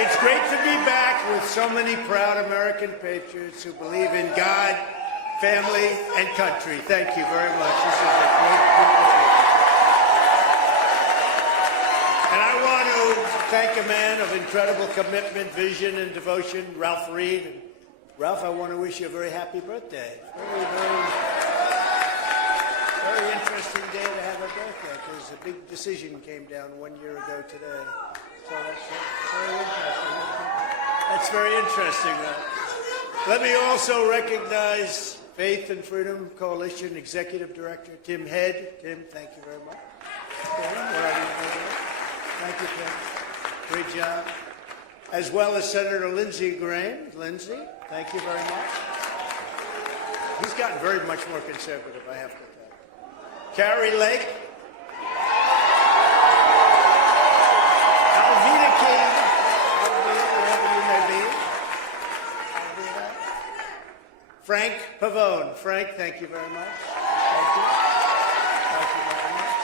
It's great to be back with so many proud American patriots who believe in God, family, and country. Thank you very much. This is a great group of people. And I want to thank a man of incredible commitment, vision, and devotion, Ralph Reed. And Ralph, I want to wish you a very happy birthday. Very interesting day to have a birthday, because a big decision came down 1 year ago today. So that's very interesting. That's very interesting. Let me also recognize Faith and Freedom Coalition Executive Director Tim Head. Tim, thank you very much. Thank you, Tim. Great job. As well as Senator Lindsey Graham. Lindsey, thank you very much. He's gotten very much more conservative, I have to tell you. Carrie Lake. Alveda King. Wherever you may be. Alveda. Frank Pavone. Frank, thank you very much. Thank you. Thank you very much.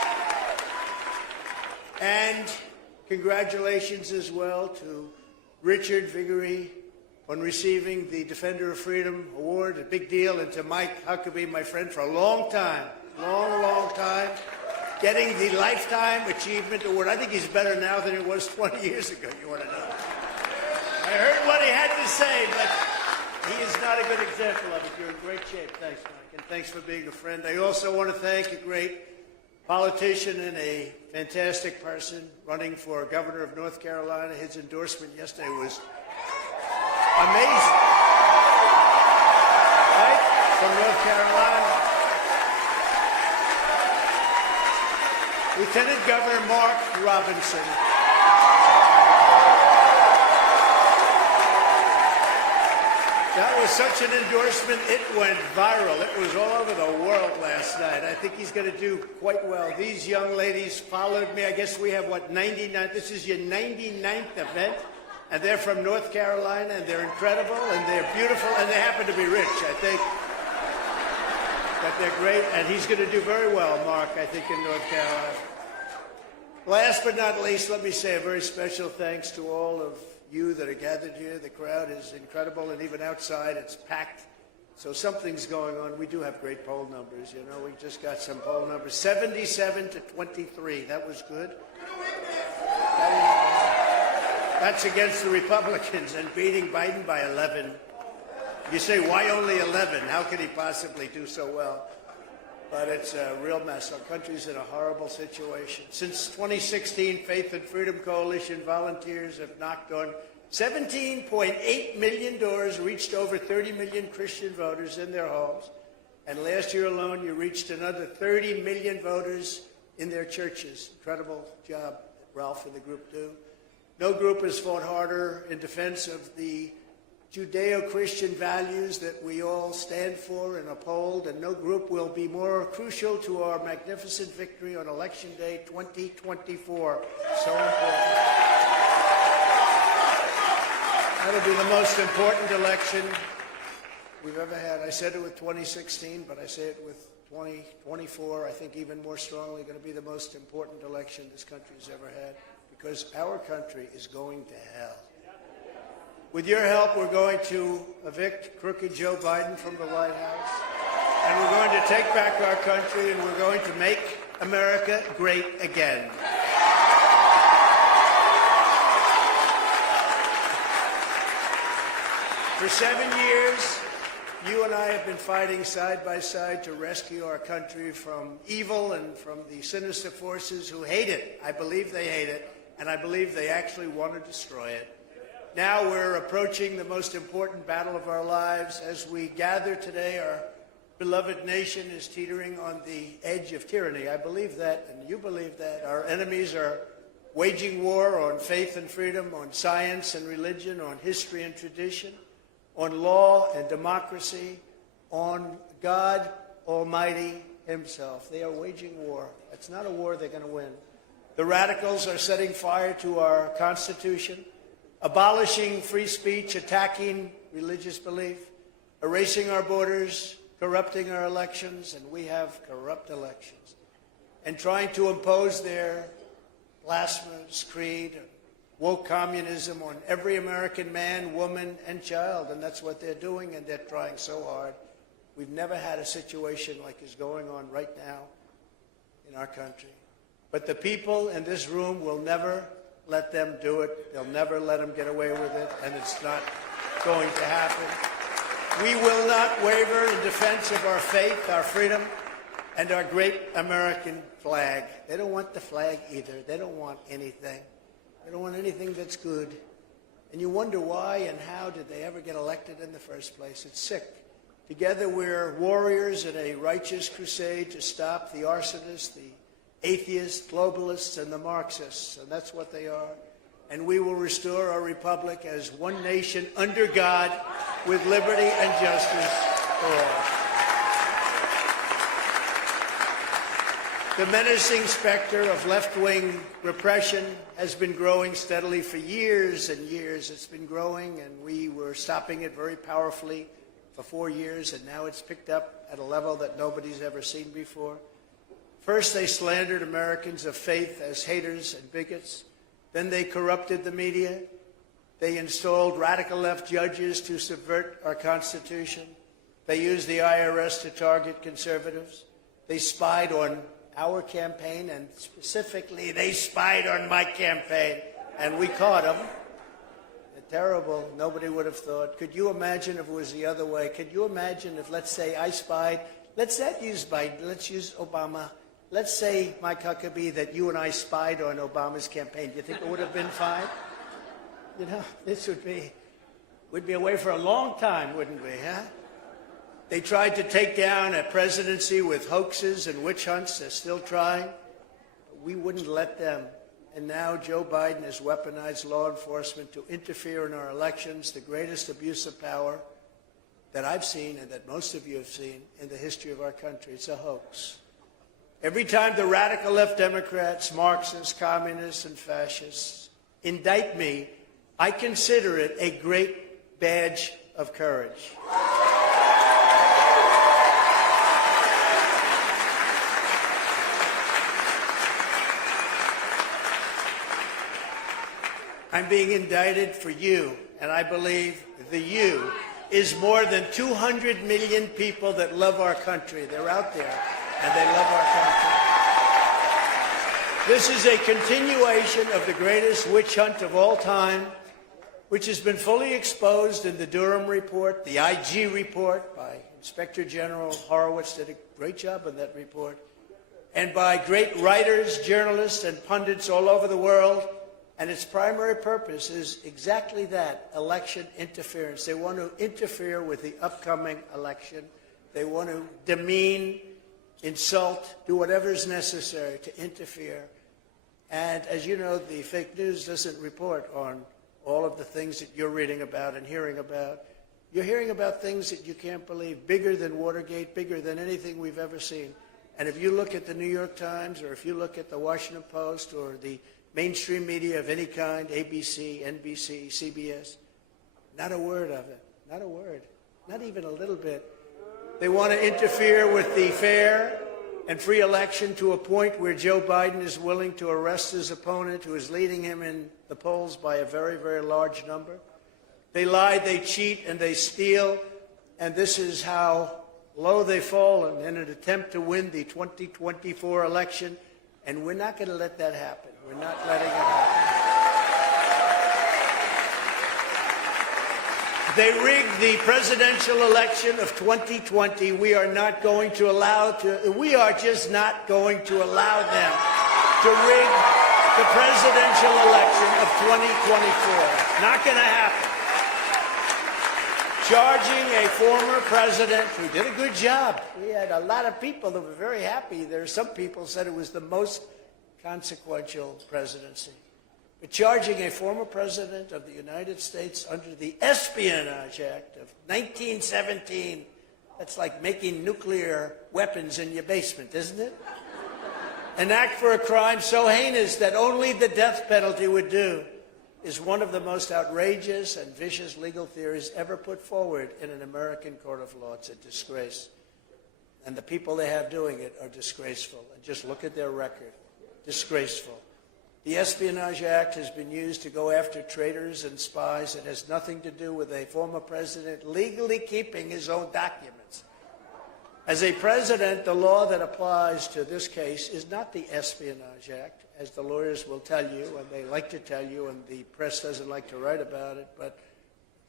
And congratulations as well to Richard Viguerie on receiving the Defender of Freedom Award, a big deal, and to Mike Huckabee, my friend, for a long time, long time, getting the Lifetime Achievement Award. I think he's better now than he was 20 years ago, you want to know. I heard what he had to say, but he is not a good example of it. You're in great shape. Thanks, Mike, and thanks for being a friend. I also want to thank a great politician and a fantastic person running for governor of North Carolina. His endorsement yesterday was amazing. Right? From North Carolina. Lieutenant Governor Mark Robinson. That was such an endorsement, it went viral. It was all over the world last night. I think he's going to do quite well. These young ladies followed me. I guess we have, 99? This is your 99th event. And they're from North Carolina, and they're incredible, and they're beautiful, and they happen to be rich, I think. But they're great, and he's going to do very well, Mark, I think, in North Carolina. Last but not least, let me say a very special thanks to all of you that are gathered here. The crowd is incredible, and even outside it's packed. So something's going on. We do have great poll numbers, you know. We just got some poll numbers. 77 to 23. That was good. That's against the Republicans and beating Biden by 11. You say, why only 11? How could he possibly do so well? But it's a real mess. Our country's in a horrible situation. Since 2016, Faith and Freedom Coalition volunteers have knocked on 17.8 million doors, reached over 30 million Christian voters in their homes. And last year alone, you reached another 30 million voters in their churches. Incredible job that Ralph and the group do. No group has fought harder in defense of the Judeo-Christian values that we all stand for and uphold, and no group will be more crucial to our magnificent victory on Election Day 2024. So important. That'll be the most important election we've ever had. I said it with 2016, but I say it with 2024. I think even more strongly going to be the most important election this country's ever had, because our country is going to hell. With your help, we're going to evict crooked Joe Biden from the White House, and we're going to take back our country, and we're going to make America great again. For 7 years, you and I have been fighting side by side to rescue our country from evil and from the sinister forces who hate it. I believe they hate it, and I believe they actually want to destroy it. Now we're approaching the most important battle of our lives. As we gather today, our beloved nation is teetering on the edge of tyranny. I believe that, and you believe that. Our enemies are waging war on faith and freedom, on science and religion, on history and tradition, on law and democracy, on God Almighty himself. They are waging war. It's not a war they're going to win. The radicals are setting fire to our Constitution, abolishing free speech, attacking religious belief, erasing our borders, corrupting our elections, and we have corrupt elections, and trying to impose their blasphemous creed, woke communism on every American man, woman, and child, and that's what they're doing, and they're trying so hard. We've never had a situation like is going on right now in our country. But the people in this room will never let them do it. They'll never let them get away with it, and it's not going to happen. We will not waver in defense of our faith, our freedom, and our great American flag. They don't want the flag either. They don't want anything. They don't want anything that's good. And you wonder why and how did they ever get elected in the first place. It's sick. Together we're warriors in a righteous crusade to stop the arsonists, the atheists, globalists, and the Marxists. And that's what they are. And we will restore our republic as one nation under God with liberty and justice for all. The menacing specter of left-wing repression has been growing steadily for years and years. It's been growing, and we were stopping it very powerfully for 4 years, and now it's picked up at a level that nobody's ever seen before. First, they slandered Americans of faith as haters and bigots. Then they corrupted the media. They installed radical left judges to subvert our Constitution. They used the IRS to target conservatives. They spied on our campaign, and specifically, they spied on my campaign, and we caught them. They're terrible. Nobody would have thought. Could you imagine if it was the other way? Could you imagine if, let's say, I spied? Let's not use Biden. Let's use Obama. Let's say, Mike Huckabee, that you and I spied on Obama's campaign. Do you think it would have been fine? You know, this we'd be away for a long time, wouldn't we, huh? They tried to take down a presidency with hoaxes and witch hunts. They're still trying. We wouldn't let them. And now Joe Biden has weaponized law enforcement to interfere in our elections, the greatest abuse of power that I've seen and that most of you have seen in the history of our country. It's a hoax. Every time the radical left Democrats, Marxists, communists, and fascists indict me, I consider it a great badge of courage. I'm being indicted for you, and I believe the you is more than 200 million people that love our country. They're out there, and they love our country. This is a continuation of the greatest witch hunt of all time, which has been fully exposed in the Durham report, the IG report by Inspector General Horowitz did a great job on that report, and by great writers, journalists, and pundits all over the world. And its primary purpose is exactly that, election interference. They want to interfere with the upcoming election. They want to demean, insult, do whatever is necessary to interfere. And as you know, the fake news doesn't report on all of the things that you're reading about and hearing about. You're hearing about things that you can't believe, bigger than Watergate, bigger than anything we've ever seen. And if you look at the New York Times, or if you look at the Washington Post, or the mainstream media of any kind, ABC, NBC, CBS, not a word of it, not a word, not even a little bit. They want to interfere with the fair and free election to a point where Joe Biden is willing to arrest his opponent, who is leading him in the polls by a very, very large number. They lie, they cheat, and they steal, and this is how low they've fallen in an attempt to win the 2024 election, and we're not going to let that happen. We're not letting it happen. They rigged the presidential election of 2020. We are not going to allow we are just not going to allow them to rig the presidential election of 2024. Not going to happen. Charging a former president who did a good job. We had a lot of people that were very happy. There are some people who said it was the most consequential presidency. But charging a former president of the United States under the Espionage Act of 1917, that's like making nuclear weapons in your basement, isn't it? An act for a crime so heinous that only the death penalty would do, is one of the most outrageous and vicious legal theories ever put forward in an American court of law. It's a disgrace. And the people they have doing it are disgraceful. And just look at their record. Disgraceful. The Espionage Act has been used to go after traitors and spies. It has nothing to do with a former president legally keeping his own documents. As a president, the law that applies to this case is not the Espionage Act, as the lawyers will tell you, and they like to tell you, and the press doesn't like to write about it, but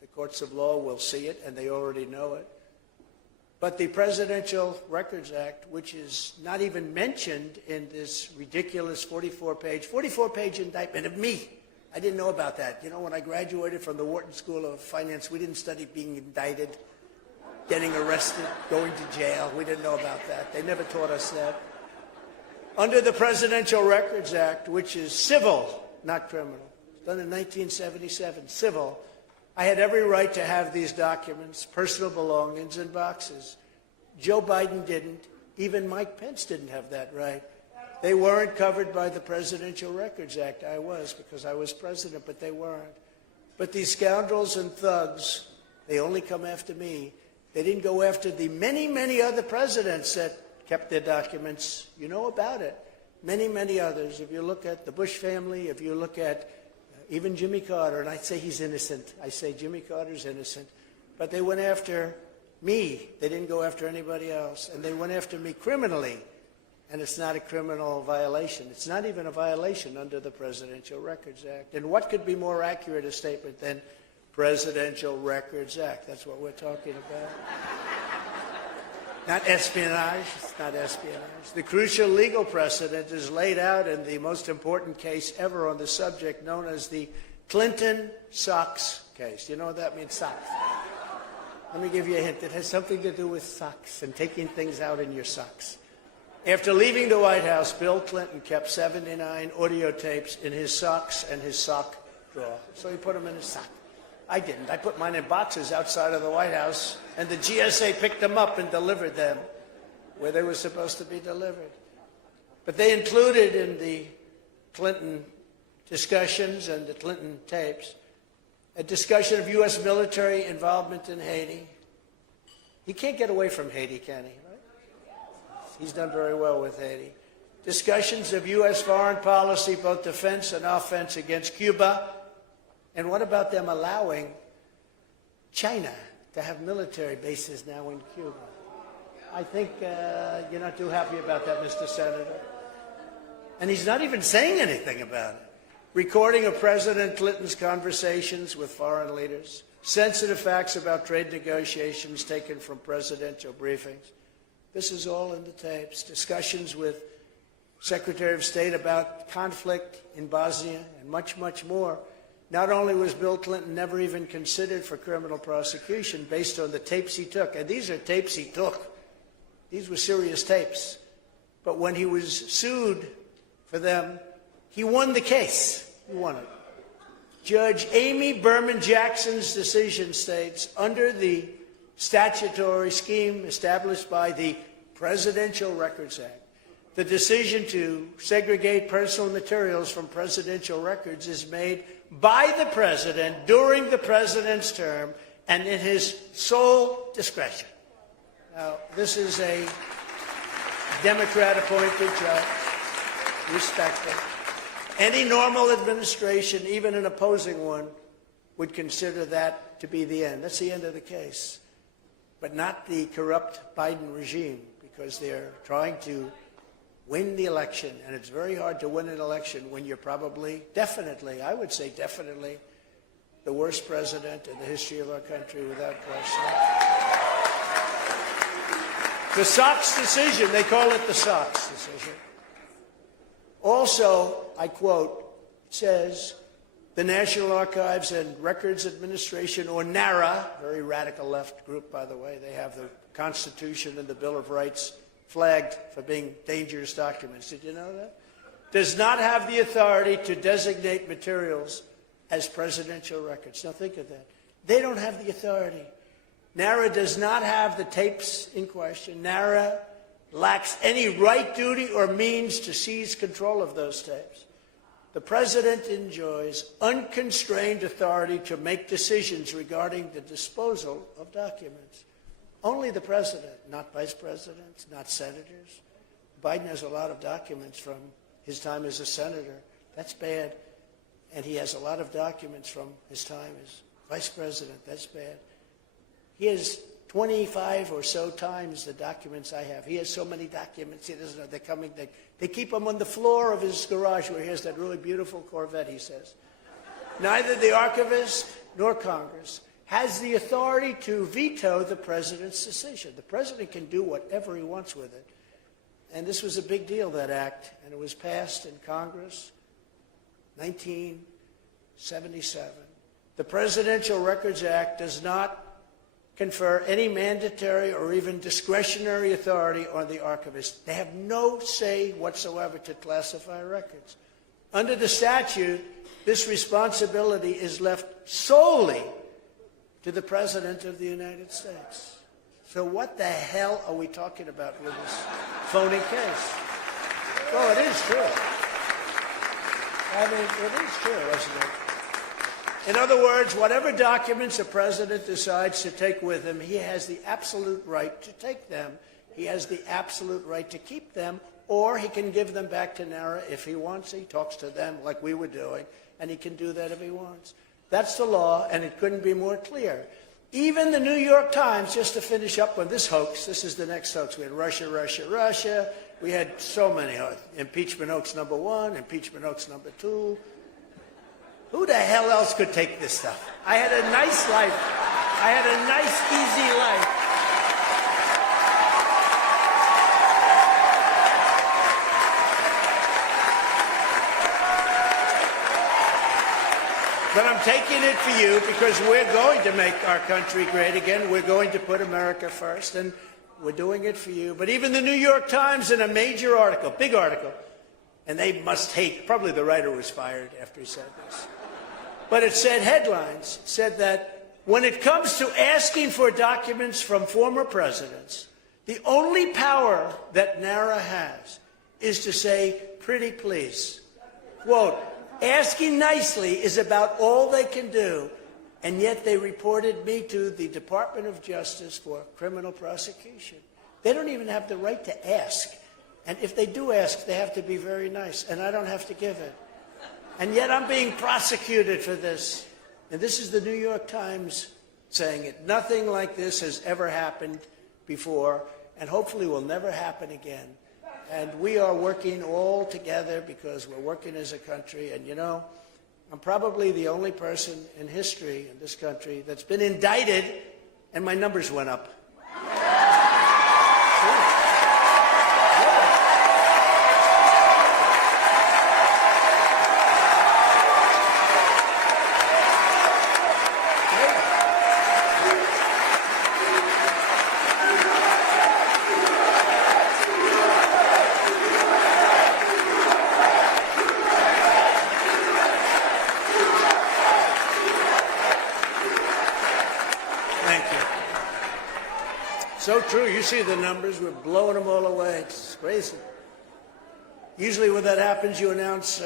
the courts of law will see it, and they already know it. But the Presidential Records Act, which is not even mentioned in this ridiculous 44-page indictment of me. I didn't know about that. You know, when I graduated from the Wharton School of Finance, we didn't study being indicted, getting arrested, going to jail. We didn't know about that. They never taught us that. Under the Presidential Records Act, which is civil, not criminal, done in 1977, civil, I had every right to have these documents, personal belongings, in boxes. Joe Biden didn't. Even Mike Pence didn't have that right. They weren't covered by the Presidential Records Act. I was, because I was president, but they weren't. But these scoundrels and thugs, they only come after me. They didn't go after the many, many other presidents that kept their documents. You know about it. Many, many others. If you look at the Bush family, if you look at even Jimmy Carter, and I say he's innocent. I say Jimmy Carter's innocent. But they went after me. They didn't go after anybody else. And they went after me criminally. And it's not a criminal violation. It's not even a violation under the Presidential Records Act. And what could be more accurate a statement than Presidential Records Act? That's what we're talking about. Not espionage. It's not espionage. The crucial legal precedent is laid out in the most important case ever on the subject, known as the Clinton socks case. You know what that means, socks? Let me give you a hint. It has something to do with socks and taking things out in your socks. After leaving the White House, Bill Clinton kept 79 audio tapes in his socks and his sock drawer. So he put them in his sock. I didn't. I put mine in boxes outside of the White House, and the GSA picked them up and delivered them where they were supposed to be delivered. But they included in the Clinton discussions and the Clinton tapes a discussion of U.S. military involvement in Haiti. He can't get away from Haiti, can he? Right? He's done very well with Haiti. Discussions of U.S. foreign policy, both defense and offense, against Cuba. And what about them allowing China to have military bases now in Cuba? I think you're not too happy about that, Mr. Senator. And he's not even saying anything about it. Recording of President Clinton's conversations with foreign leaders, sensitive facts about trade negotiations taken from presidential briefings. This is all in the tapes. Discussions with Secretary of State about conflict in Bosnia and much, much more. Not only was Bill Clinton never even considered for criminal prosecution based on the tapes he took, and these are tapes he took. These were serious tapes. But when he was sued for them, he won the case. He won it. Judge Amy Berman Jackson's decision states, under the statutory scheme established by the Presidential Records Act, the decision to segregate personal materials from presidential records is made by the president during the president's term and in his sole discretion. Now, this is a Democrat-appointed judge, respected. Any normal administration, even an opposing one, would consider that to be the end. That's the end of the case. But not the corrupt Biden regime, because they're trying to win the election, and it's very hard to win an election when you're probably, definitely, I would say definitely, the worst president in the history of our country, without question. The Sox decision, they call it the Sox decision. Also, I quote, it says, the National Archives and Records Administration, or NARA, very radical left group, by the way, they have the Constitution and the Bill of Rights flagged for being dangerous documents. Did you know that? Does not have the authority to designate materials as presidential records. Now think of that. They don't have the authority. NARA does not have the tapes in question. NARA lacks any right, duty, or means to seize control of those tapes. The president enjoys unconstrained authority to make decisions regarding the disposal of documents. Only the president, not vice presidents, not senators. Biden has a lot of documents from his time as a senator That's bad. And he has a lot of documents from his time as vice president. That's bad. He has 25 or so times the documents I have. He has so many documents, he doesn't know. They're coming. They keep them on the floor of his garage where he has that really beautiful Corvette, he says. Neither the archivist nor Congress has the authority to veto the president's decision. The president can do whatever he wants with it. And this was a big deal, that act, and it was passed in Congress, 1977. The Presidential Records Act does not confer any mandatory or even discretionary authority on the archivist. They have no say whatsoever to classify records. Under the statute, this responsibility is left solely to the President of the United States. So what the hell are we talking about with this phony case? Well, it is true. I mean, it is true, isn't it? In other words, whatever documents a president decides to take with him, he has the absolute right to take them. He has the absolute right to keep them, or he can give them back to NARA if he wants. He talks to them like we were doing, and he can do that if he wants. That's the law, and it couldn't be more clear. Even the New York Times, just to finish up on this hoax, this is the next hoax. We had Russia, Russia, Russia. We had so many impeachment hoax number 1, impeachment hoax number 2. Who the hell else could take this stuff? I had a nice life. I had a nice, easy life. But I'm taking it for you because we're going to make our country great again. We're going to put America first, and we're doing it for you. But even the New York Times, in a major article, big article, and they must hate, probably the writer was fired after he said this. But it said headlines, said that when it comes to asking for documents from former presidents, the only power that NARA has is to say, pretty please. Quote, asking nicely is about all they can do, and yet they reported me to the Department of Justice for criminal prosecution. They don't even have the right to ask. And if they do ask, they have to be very nice, and I don't have to give it. And yet I'm being prosecuted for this. And this is the New York Times saying it. Nothing like this has ever happened before, and hopefully will never happen again. And we are working all together because we're working as a country. And, you know, I'm probably the only person in history in this country that's been indicted, and my numbers went up. So true. You see the numbers. We're blowing them all away. It's crazy. Usually when that happens, you announce,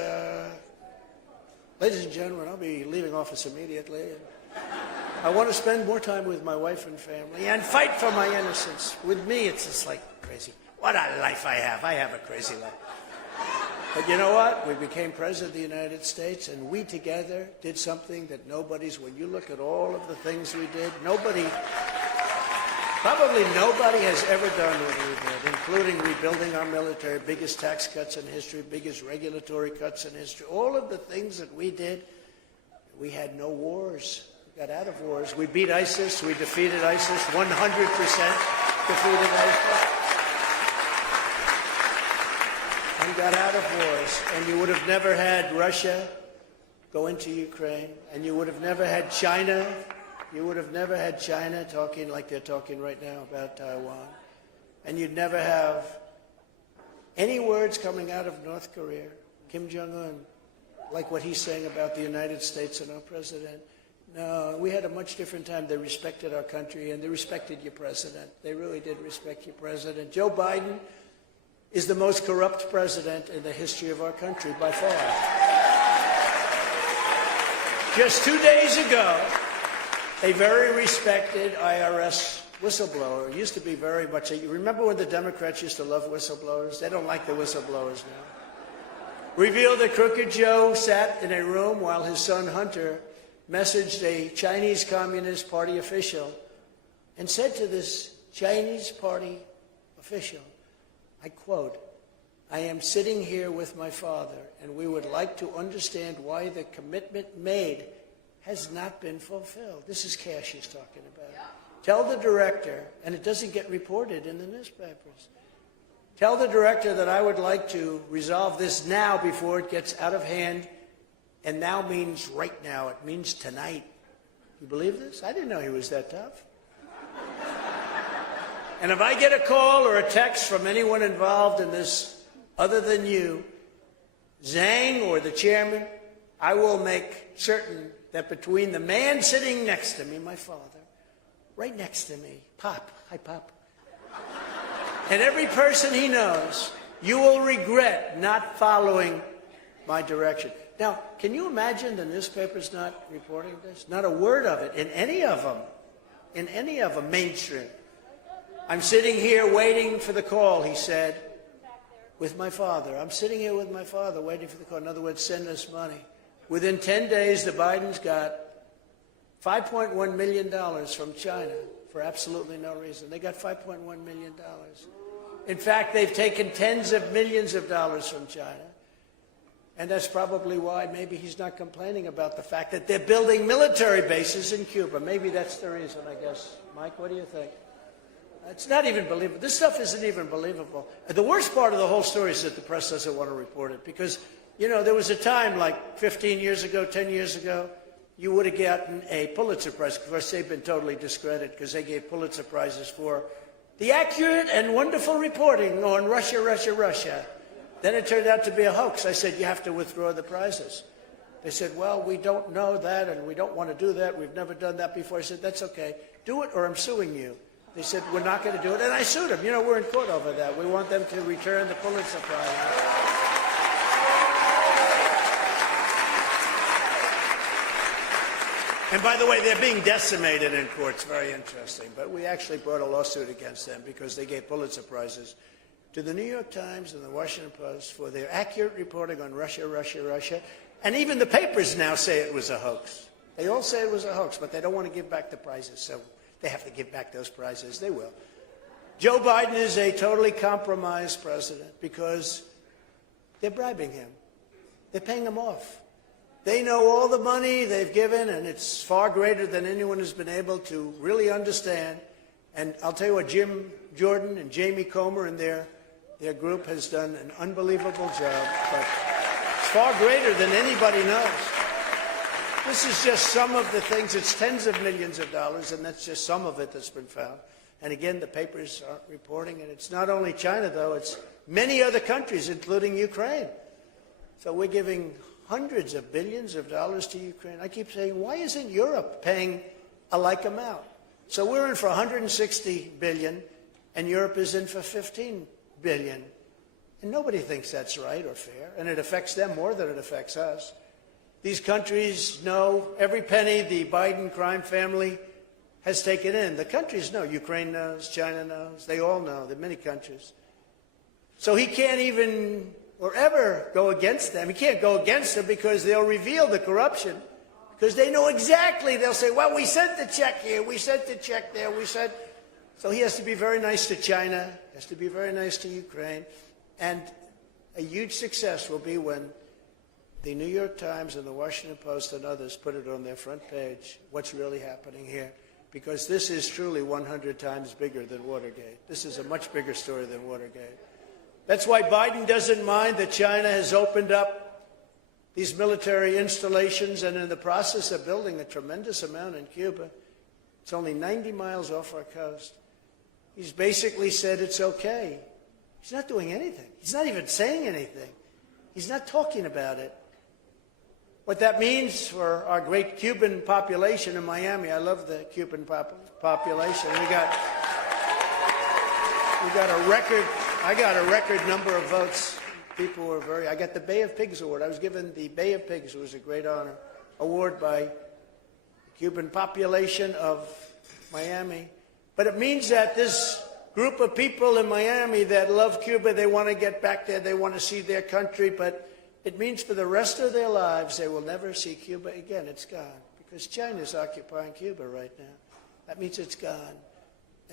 ladies and gentlemen, I'll be leaving office immediately. And I want to spend more time with my wife and family and fight for my innocence. With me, it's just like crazy. What a life I have. I have a crazy life. But you know what? We became president of the United States, and we together did something that nobody's, when you look at all of the things we did, probably nobody has ever done what we did, including rebuilding our military, biggest tax cuts in history, biggest regulatory cuts in history. All of the things that we did, we had no wars. We got out of wars. We beat ISIS. We defeated ISIS. 100% defeated ISIS. And got out of wars. And you would have never had Russia go into Ukraine. And you would have never had China. You would have never had China talking like they're talking right now about Taiwan. And you'd never have any words coming out of North Korea, Kim Jong-un, like what he's saying about the United States and our president. No, we had a much different time. They respected our country, and they respected your president. They really did respect your president. Joe Biden is the most corrupt president in the history of our country by far. Just 2 days ago, a very respected IRS whistleblower. It used to be very much, you remember when the Democrats used to love whistleblowers? They don't like the whistleblowers now. revealed that Crooked Joe sat in a room while his son Hunter messaged a Chinese Communist Party official and said to this Chinese Party official, I quote, I am sitting here with my father, and we would like to understand why the commitment made has not been fulfilled. This is Cash he's talking about. Tell the director, and it doesn't get reported in the newspapers, tell the director that I would like to resolve this now before it gets out of hand. And now means right now. It means tonight. You believe this? I didn't know he was that tough. And if I get a call or a text from anyone involved in this other than you, Zhang or the chairman, I will make certain that between the man sitting next to me, my father, right next to me, Pop, hi Pop, and every person he knows, you will regret not following my direction. Now, can you imagine the newspapers not reporting this? Not a word of it in any of them, mainstream. I'm sitting here waiting for the call, he said, with my father. I'm sitting here with my father waiting for the call. In other words, send us money. Within 10 days, the Bidens got $5.1 million from China for absolutely no reason. They got $5.1 million. In fact, they've taken tens of millions of dollars from China. And that's probably why maybe he's not complaining about the fact that they're building military bases in Cuba. Maybe that's the reason, I guess. Mike, what do you think? It's not even believable. This stuff isn't even believable. The worst part of the whole story is that the press doesn't want to report it because, you know, there was a time like 15 years ago, 10 years ago, you would have gotten a Pulitzer Prize. Of course, they've been totally discredited because they gave Pulitzer Prizes for the accurate and wonderful reporting on Russia, Russia, Russia. Then it turned out to be a hoax. I said, you have to withdraw the prizes. They said, well, we don't know that, and we don't want to do that. We've never done that before. I said, that's okay. Do it, or I'm suing you. They said, we're not going to do it. And I sued them. You know, we're in court over that. We want them to return the Pulitzer Prize. And by the way, they're being decimated in courts. Very interesting. But we actually brought a lawsuit against them because they gave Pulitzer Prizes to the New York Times and the Washington Post for their accurate reporting on Russia, Russia, Russia. And even the papers now say it was a hoax. They all say it was a hoax, but they don't want to give back the prizes, so they have to give back those prizes. They will. Joe Biden is a totally compromised president because they're bribing him. They're paying him off. They know all the money they've given, and it's far greater than anyone has been able to really understand. And I'll tell you what, Jim Jordan and Jamie Comer and their group has done an unbelievable job, but it's far greater than anybody knows. This is just some of the things. It's tens of millions of dollars, and that's just some of it that's been found. And again, the papers aren't reporting, and it's not only China, though. It's many other countries, including Ukraine. So we're giving hundreds of billions of dollars to Ukraine. I keep saying, why isn't Europe paying a like amount? So we're in for 160 billion, and Europe is in for 15 billion. And nobody thinks that's right or fair, and it affects them more than it affects us. These countries know every penny the Biden crime family has taken in. The countries know. Ukraine knows. China knows. They all know. There are many countries. So he can't even or ever go against them. He can't go against them because they'll reveal the corruption. Because they know exactly. They'll say, well, we sent the check here. We sent the check there. We sent. So he has to be very nice to China. He has to be very nice to Ukraine. And a huge success will be when the New York Times and the Washington Post and others put it on their front page, what's really happening here. Because this is truly 100 times bigger than Watergate. This is a much bigger story than Watergate. That's why Biden doesn't mind that China has opened up these military installations and in the process of building a tremendous amount in Cuba. It's only 90 miles off our coast. He's basically said it's okay. He's not doing anything. He's not even saying anything. He's not talking about it. What that means for our great Cuban population in Miami, I love the Cuban population. We got a record, I got a record number of votes. People were very, I got the Bay of Pigs Award. I was given the Bay of Pigs, it was a great honor, award by the Cuban population of Miami. But it means that this group of people in Miami that love Cuba, they want to get back there, they want to see their country, but It means for the rest of their lives they will never see Cuba again. It's gone. Because China's occupying Cuba right now. That means it's gone.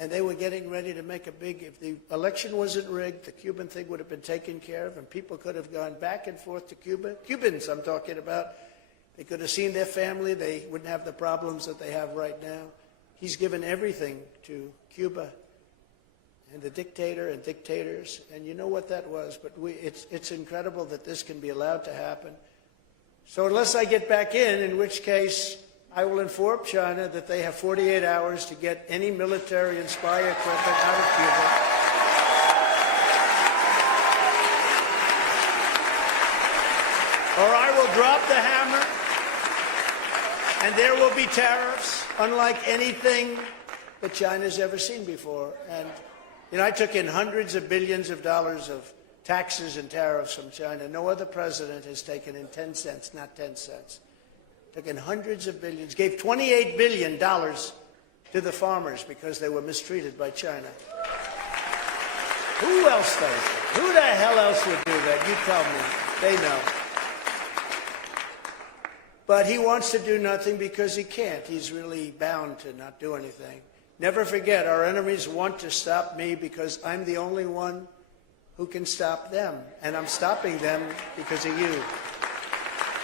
And they were getting ready to make a big, if the election wasn't rigged, the Cuban thing would have been taken care of, and people could have gone back and forth to Cuba. Cubans, I'm talking about. They could have seen their family. They wouldn't have the problems that they have right now. He's given everything to Cuba and the dictator and dictators. And you know what that was. But it's incredible that this can be allowed to happen. So unless I get back in which case I will inform China that they have 48 hours to get any military and spy equipment out of Cuba. Or I will drop the hammer, and there will be tariffs unlike anything that China's ever seen before. And, I took in hundreds of billions of dollars of taxes and tariffs from China. No other president has taken in 10 cents, not 10 cents. Took in hundreds of billions, gave $28 billion to the farmers because they were mistreated by China. Who else does that? Who the hell else would do that? You tell me. They know. But he wants to do nothing because he can't. He's really bound to not do anything. Never forget, our enemies want to stop me because I'm the only one who can stop them. And I'm stopping them because of you.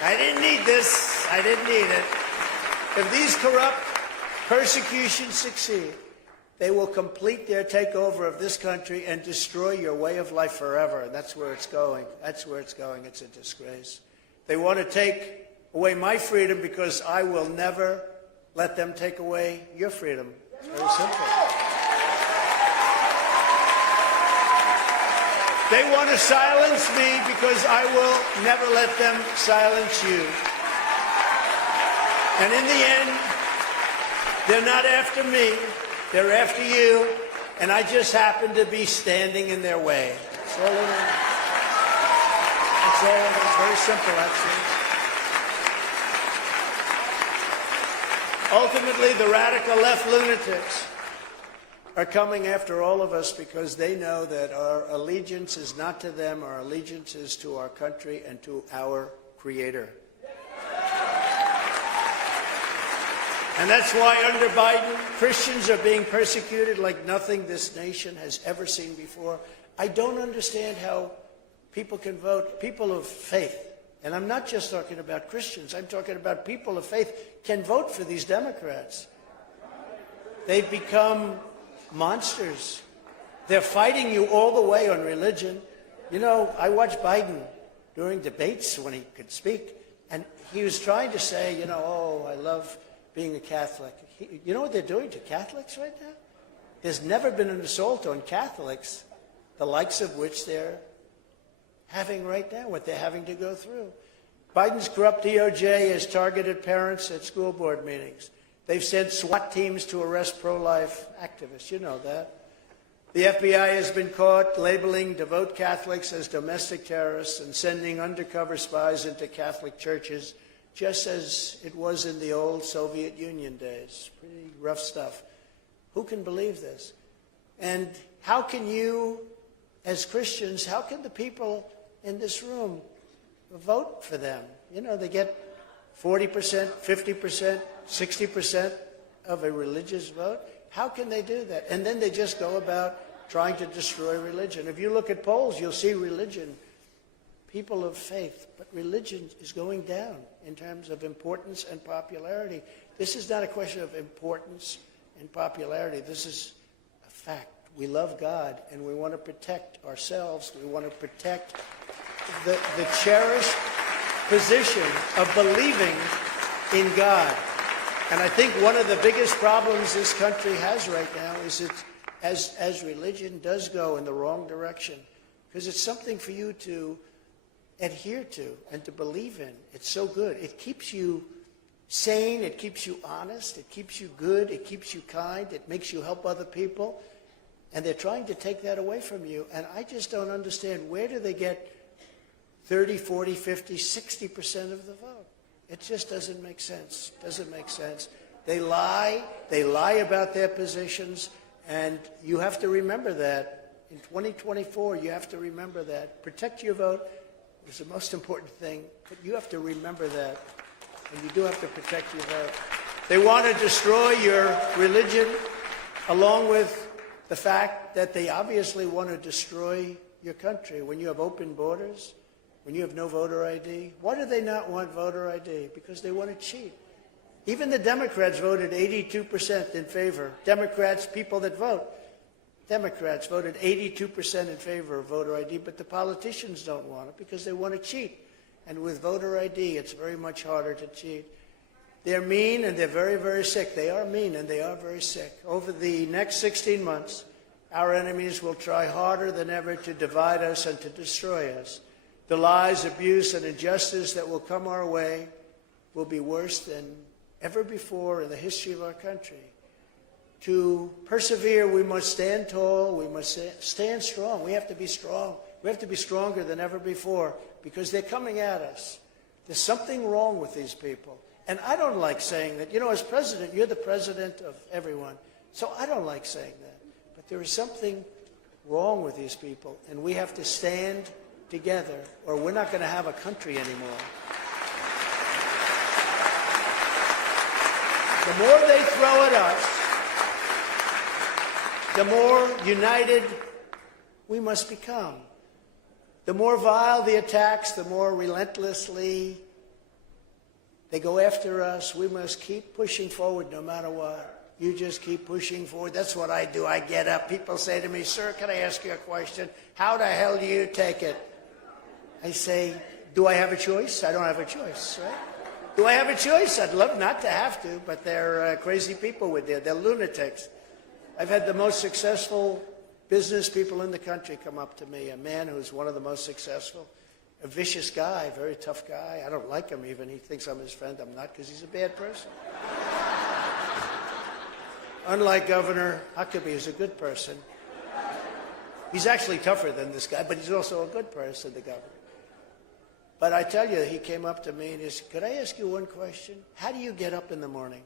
I didn't need this. I didn't need it. If these corrupt persecutions succeed, they will complete their takeover of this country and destroy your way of life forever. And that's where it's going. That's where it's going. It's a disgrace. They want to take away my freedom because I will never let them take away your freedom. It's very simple. They want to silence me because I will never let them silence you. And in the end, they're not after me, they're after you, and I just happen to be standing in their way. That's all it is. That's all it is. It's very simple, actually. Ultimately, the radical left lunatics are coming after all of us because they know that our allegiance is not to them, our allegiance is to our country and to our Creator. And that's why under Biden, Christians are being persecuted like nothing this nation has ever seen before. I don't understand how people can vote, people of faith. And I'm not just talking about Christians, I'm talking about people of faith can vote for these Democrats. They've become monsters. They're fighting you all the way on religion. I watched Biden during debates when he could speak, and he was trying to say, oh, I love being a Catholic. You know what they're doing to Catholics right now? There's never been an assault on Catholics, the likes of which they're having right now, what they're having to go through. Biden's corrupt DOJ has targeted parents at school board meetings. They've sent SWAT teams to arrest pro-life activists. You know that. The FBI has been caught labeling devout Catholics as domestic terrorists and sending undercover spies into Catholic churches, just as it was in the old Soviet Union days. Pretty rough stuff. Who can believe this? And how can you, as Christians, how can the people in this room vote for them? They get 40%, 50%, 60% of a religious vote. How can they do that? And then they just go about trying to destroy religion. If you look at polls, you'll see religion, people of faith, but religion is going down in terms of importance and popularity. This is not a question of importance and popularity. This is a fact. We love God, and we want to protect ourselves. We want to protect the cherished position of believing in God. And I think one of the biggest problems this country has right now is that as religion does go in the wrong direction, because it's something for you to adhere to and to believe in. It's so good. It keeps you sane. It keeps you honest. It keeps you good. It keeps you kind. It makes you help other people. And they're trying to take that away from you. And I just don't understand, where do they get 30, 40, 50, 60% of the vote? It just doesn't make sense. Doesn't make sense. They lie. They lie about their positions. And you have to remember that. In 2024, you have to remember that. Protect your vote. is the most important thing, but you have to remember that, and you do have to protect your vote. They want to destroy your religion, along with the fact that they obviously want to destroy your country. When you have open borders, when you have no voter ID, why do they not want voter ID? Because they want to cheat. Even the Democrats voted 82% in favor. Democrats, people that vote. Democrats voted 82% in favor of voter ID, but the politicians don't want it because they want to cheat. And with voter ID, it's very much harder to cheat. They're mean and they're very, very sick. They are mean and they are very sick. Over the next 16 months, our enemies will try harder than ever to divide us and to destroy us. The lies, abuse, and injustice that will come our way will be worse than ever before in the history of our country. To persevere, we must stand tall, we must stand strong. We have to be strong. We have to be stronger than ever before because they're coming at us. There's something wrong with these people. And I don't like saying that. You know, as president, you're the president of everyone. So I don't like saying that. But there is something wrong with these people, and we have to stand together or we're not going to have a country anymore. The more they throw at us, the more united we must become. The more vile the attacks, the more relentlessly they go after us. We must keep pushing forward no matter what. You just keep pushing forward. That's what I do. I get up. People say to me, "Sir, can I ask you a question? How the hell do you take it?" I say, "Do I have a choice? I don't have a choice, right? Do I have a choice? I'd love not to have to, but they're crazy people with there. They're lunatics." I've had the most successful business people in the country come up to me, a man who's one of the most successful, a vicious guy, very tough guy. I don't like him even. He thinks I'm his friend. I'm not because he's a bad person. Unlike Governor Huckabee, he's a good person. He's actually tougher than this guy, but he's also a good person, the governor. But I tell you, he came up to me and he said, "Could I ask you one question? How do you get up in the morning?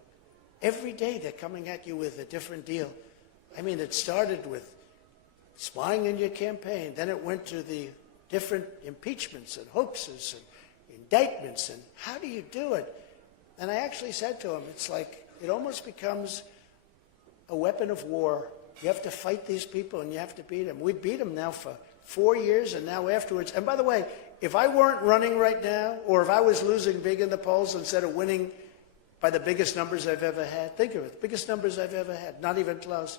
Every day they're coming at you with a different deal. I mean, it started with spying in your campaign. Then it went to the different impeachments and hoaxes and indictments. And how do you do it?" And I actually said to him, it's like it almost becomes a weapon of war. You have to fight these people and you have to beat them. We beat them now for 4 years and now afterwards. And by the way, if I weren't running right now, or if I was losing big in the polls instead of winning by the biggest numbers I've ever had, think of it, the biggest numbers I've ever had, not even close,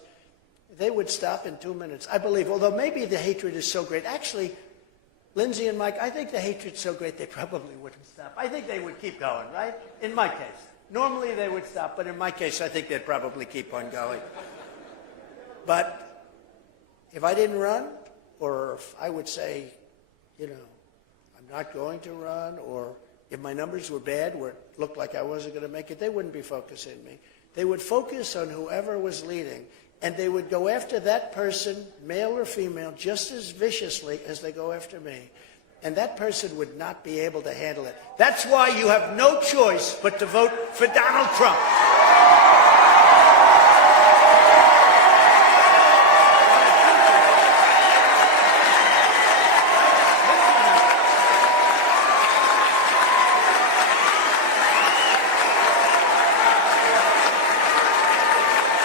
they would stop in 2 minutes. I believe, although maybe the hatred is so great. Actually, Lindsay and Mike, I think the hatred's so great they probably wouldn't stop. I think they would keep going, right? In my case. Normally they would stop, but in my case, I think they'd probably keep on going. But if I didn't run, or if I would say, you know, I'm not going to run, or if my numbers were bad, where it looked like I wasn't going to make it, they wouldn't be focusing on me. They would focus on whoever was leading, and they would go after that person, male or female, just as viciously as they go after me. And that person would not be able to handle it. That's why you have no choice but to vote for Donald Trump.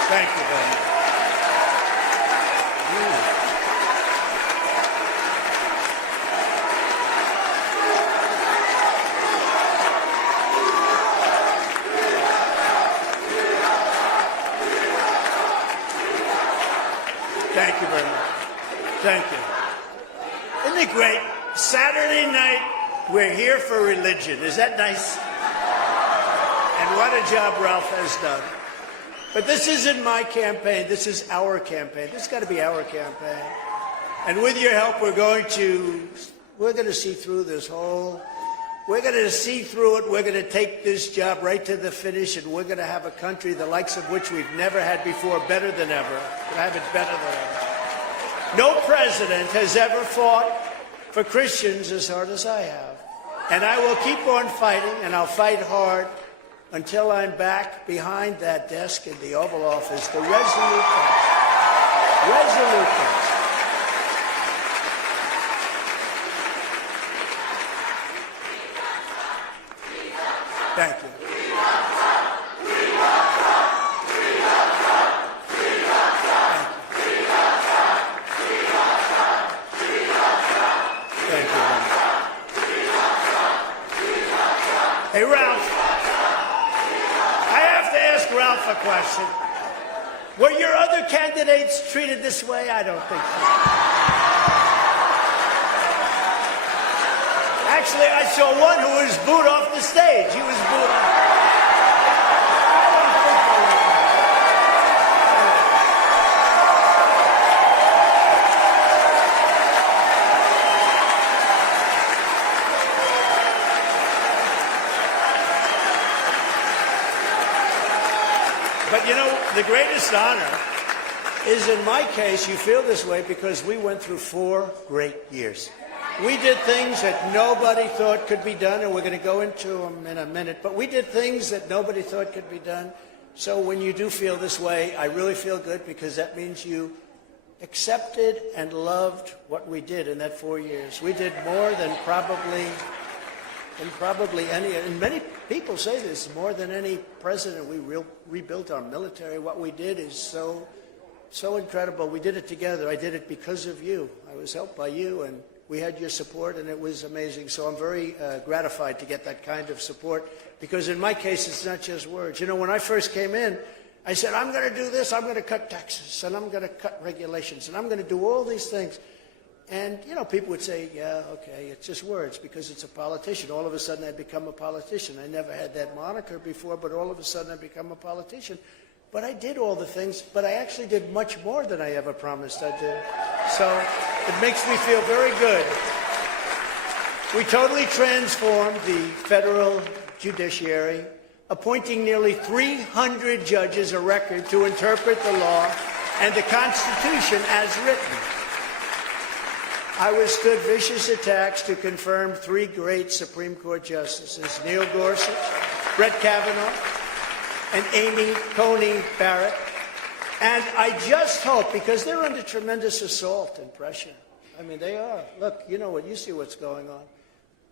Thank you very much. Thank you very much. Thank you. Isn't it great? Saturday night, we're here for religion. Is that nice? And what a job Ralph has done. But this isn't my campaign. This is our campaign. This has got to be our campaign. And with your help, we're going to see through this whole. We're going to see through it. We're going to take this job right to the finish, and we're going to have a country the likes of which we've never had before, better than ever. We'll have it better than ever. No president has ever fought for Christians as hard as I have. And I will keep on fighting, and I'll fight hard until I'm back behind that desk in the Oval Office, the resolute Thank you. Thank you. Hey, Ralph. I have to ask Ralph a question. Were your other candidates treated this way? I don't think so. Actually, I saw one who was booed off the stage. He was booed off. But you know, the greatest honor is, in my case, you feel this way because we went through 4 great years. We did things that nobody thought could be done, and we're going to go into them in a minute, but we did things that nobody thought could be done. So when you do feel this way, I really feel good because that means you accepted and loved what we did in that 4 years. We did more than probably any, and many people say this, more than any president. We rebuilt our military. What we did is so incredible. We did it together. I did it because of you. I was helped by you, and we had your support, and it was amazing. So I'm very gratified to get that kind of support, because in my case, it's not just words. You know, when I first came in, I said, I'm going to do this, I'm going to cut taxes, and I'm going to cut regulations, and I'm going to do all these things. And, you know, people would say, yeah, okay, it's just words because it's a politician. All of a sudden I become a politician. I never had that moniker before, but all of a sudden I become a politician. But I did all the things, but I actually did much more than I ever promised I'd do. So it makes me feel very good. We totally transformed the federal judiciary, appointing nearly 300 judges, a record, to interpret the law and the Constitution as written. I withstood vicious attacks to confirm 3 great Supreme Court justices, Neil Gorsuch, Brett Kavanaugh, and Amy Coney Barrett. And I just hope, because they're under tremendous assault and pressure. I mean, they are. Look, you know what? You see what's going on.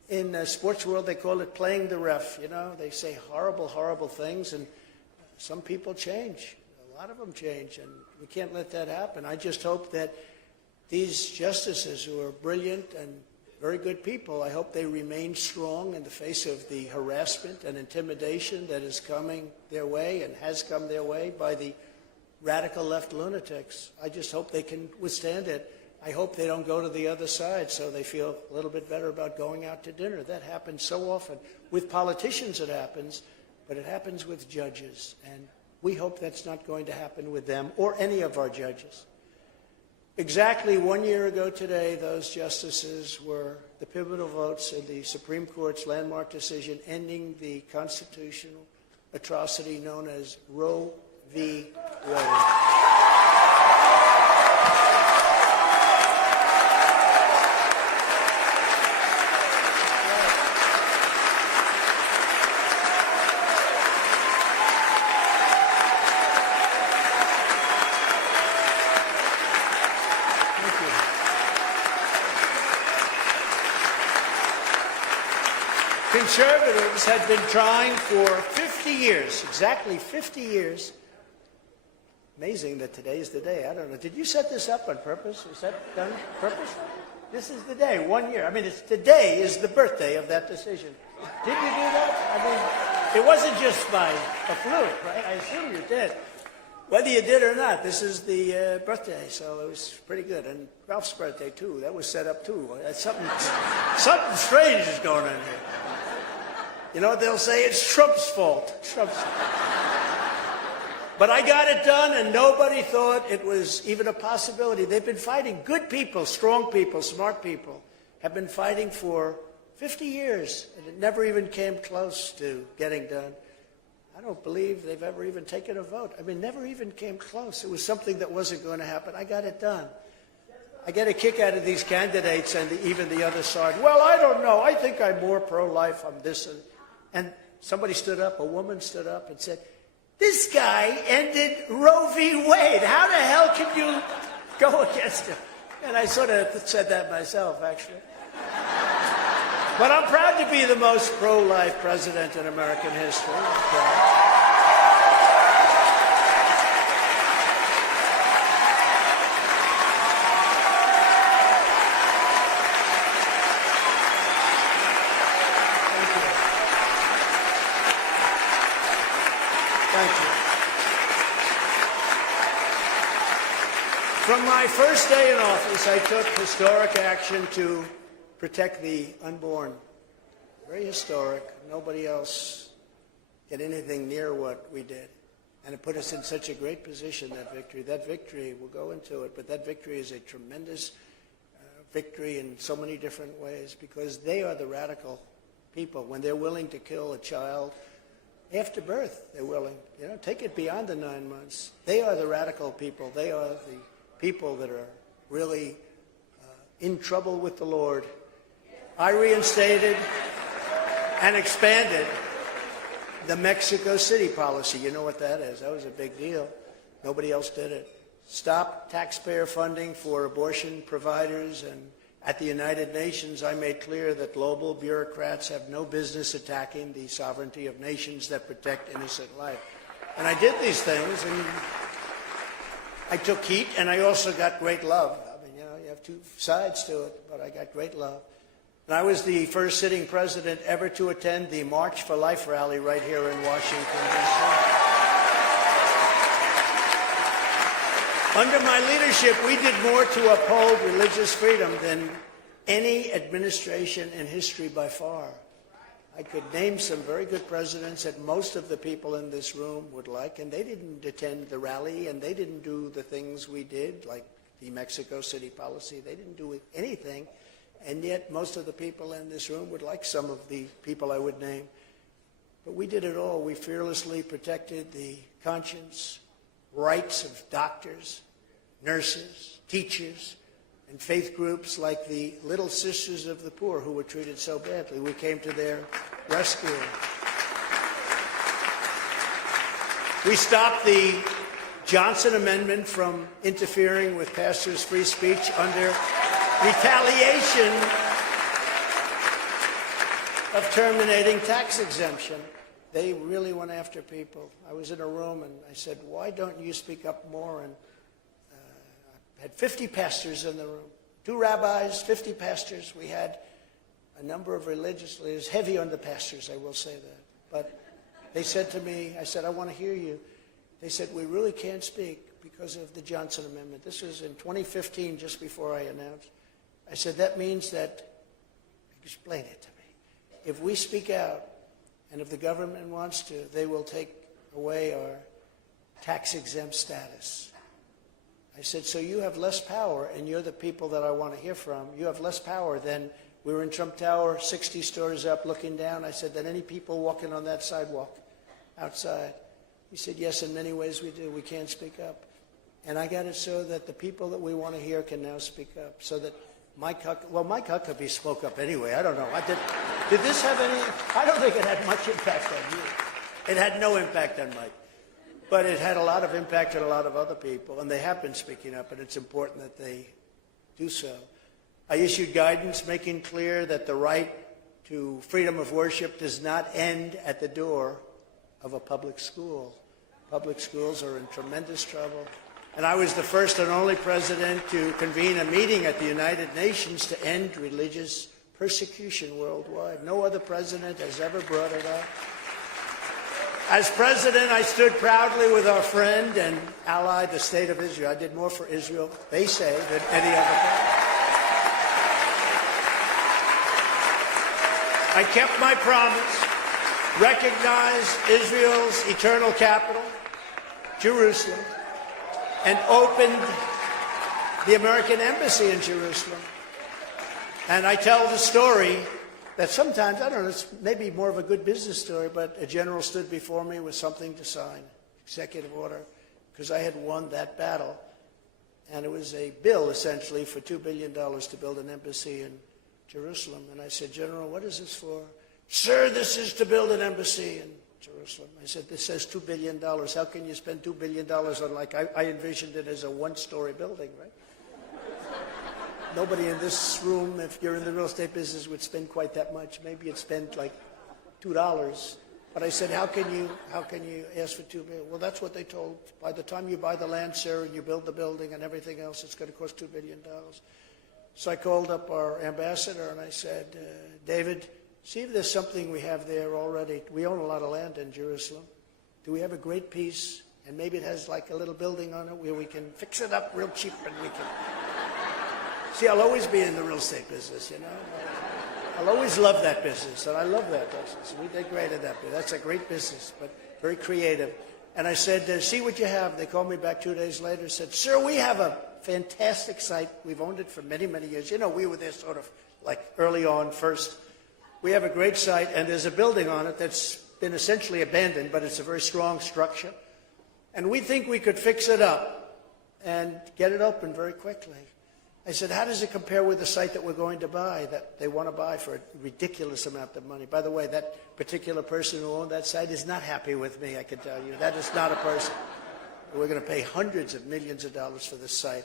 In the sports world, they call it playing the ref. You know, they say horrible, horrible things, and some people change. A lot of them change, and we can't let that happen. I just hope that these justices, who are brilliant and very good people, I hope they remain strong in the face of the harassment and intimidation that is coming their way and has come their way by the radical left lunatics. I just hope they can withstand it. I hope they don't go to the other side so they feel a little bit better about going out to dinner. That happens so often. With politicians it happens, but it happens with judges. And we hope that's not going to happen with them or any of our judges. Exactly 1 year ago today, those justices were the pivotal votes in the Supreme Court's landmark decision ending the constitutional atrocity known as Roe v. Wade. Conservatives had been trying for 50 years, exactly 50 years. Amazing that today is the day. I don't know. Did you set this up on purpose? Was that done on purpose? This is the day, 1 year. I mean, today is the birthday of that decision. Did you do that? I mean, it wasn't just by a fluke, right? I assume you did. Whether you did or not, this is the birthday, so it was pretty good. And Ralph's birthday, too. That was set up, too. Something strange is going on here. You know what they'll say? It's Trump's fault. Trump's fault. But I got it done, and nobody thought it was even a possibility. They've been fighting. Good people, strong people, smart people have been fighting for 50 years, and it never even came close to getting done. I don't believe they've ever even taken a vote. I mean, never even came close. It was something that wasn't going to happen. I got it done. I get a kick out of these candidates and even the other side. Well, I don't know. I think I'm more pro-life. I'm this. And somebody stood up, a woman stood up and said, this guy ended Roe v. Wade. How the hell can you go against him? And I sort of said that myself, actually. But I'm proud to be the most pro-life president in American history. I'm proud. Thank you. From my first day in office, I took historic action to protect the unborn. Very historic. Nobody else did anything near what we did. And it put us in such a great position, that victory. That victory, we'll go into it, but that victory is a tremendous victory in so many different ways, because they are the radical people. When they're willing to kill a child after birth, they're willing. You know, take it beyond the 9 months. They are the radical people. They are the people that are really in trouble with the Lord. I reinstated and expanded the Mexico City policy. You know what that is. That was a big deal. Nobody else did it. Stop taxpayer funding for abortion providers. And at the United Nations, I made clear that global bureaucrats have no business attacking the sovereignty of nations that protect innocent life. And I did these things, and I took heat, and I also got great love. I mean, you know, you have two sides to it, but I got great love. And I was the first sitting president ever to attend the March for Life rally right here in Washington, D.C. Under my leadership, we did more to uphold religious freedom than any administration in history by far. I could name some very good presidents that most of the people in this room would like, and they didn't attend the rally, and they didn't do the things we did, like the Mexico City policy. They didn't do anything, and yet most of the people in this room would like some of the people I would name. But we did it all. We fearlessly protected the conscience, rights of doctors, nurses, teachers, and faith groups like the Little Sisters of the Poor, who were treated so badly. We came to their rescue. We stopped the Johnson Amendment from interfering with pastors' free speech under retaliation of terminating tax exemption. They really went after people. I was in a room and I said, why don't you speak up more? And I had 50 pastors in the room, 2 rabbis, 50 pastors. We had a number of religious leaders, heavy on the pastors, I will say that. But they said to me, I said, I want to hear you. They said, we really can't speak because of the Johnson Amendment. This was in 2015, just before I announced. I said, that means that, explain it to me. If we speak out, and if the government wants to, they will take away our tax-exempt status. I said, so you have less power, and you're the people that I want to hear from. You have less power than, we were in Trump Tower, 60 stories up, looking down. I said, than any people walking on that sidewalk outside. He said, yes, in many ways we do. We can't speak up. And I got it so that the people that we want to hear can now speak up, so that Mike Huckabee spoke up anyway. I don't know. Did this have any? I don't think it had much impact on you. It had no impact on Mike. But it had a lot of impact on a lot of other people, and they have been speaking up, and it's important that they do so. I issued guidance making clear that the right to freedom of worship does not end at the door of a public school. Public schools are in tremendous trouble. And I was the first and only president to convene a meeting at the United Nations to end religious persecution worldwide. No other president has ever brought it up. As president, I stood proudly with our friend and ally, the State of Israel. I did more for Israel, they say, than any other president. I kept my promise, recognized Israel's eternal capital, Jerusalem, and opened the American embassy in Jerusalem. And I tell the story that sometimes, I don't know, it's maybe more of a good business story, but a general stood before me with something to sign, executive order, because I had won that battle. And it was a bill, essentially, for $2 billion to build an embassy in Jerusalem. And I said, General, what is this for? Sir, this is to build an embassy in Jerusalem. I said, this says $2 billion. How can you spend $2 billion on, like, I envisioned it as a one-story building, right? nobody in this room, if you're in the real estate business, would spend quite that much. Maybe you'd spend like $2. But I said, how can you ask for $2 billion? Well, that's what they told. By the time you buy the land, sir, and you build the building and everything else, it's going to cost $2 billion. So I called up our ambassador and I said, David, see if there's something we have there already. We own a lot of land in Jerusalem. Do we have a great piece? And maybe it has like a little building on it where we can fix it up real cheap and we can... See, I'll always be in the real estate business, you know. I'll always love that business, and I love that business. We did great at that business. That's a great business, but very creative. And I said, see what you have. They called me back 2 days later and said, sir, we have a fantastic site. We've owned it for many, many years. You know, we were there sort of like early on first. We have a great site, and there's a building on it that's been essentially abandoned, but it's a very strong structure. And we think we could fix it up and get it open very quickly. I said, how does it compare with the site that we're going to buy, that they want to buy for a ridiculous amount of money? By the way, that particular person who owned that site is not happy with me, I can tell you. That is not a person. We're going to pay hundreds of millions of dollars for this site.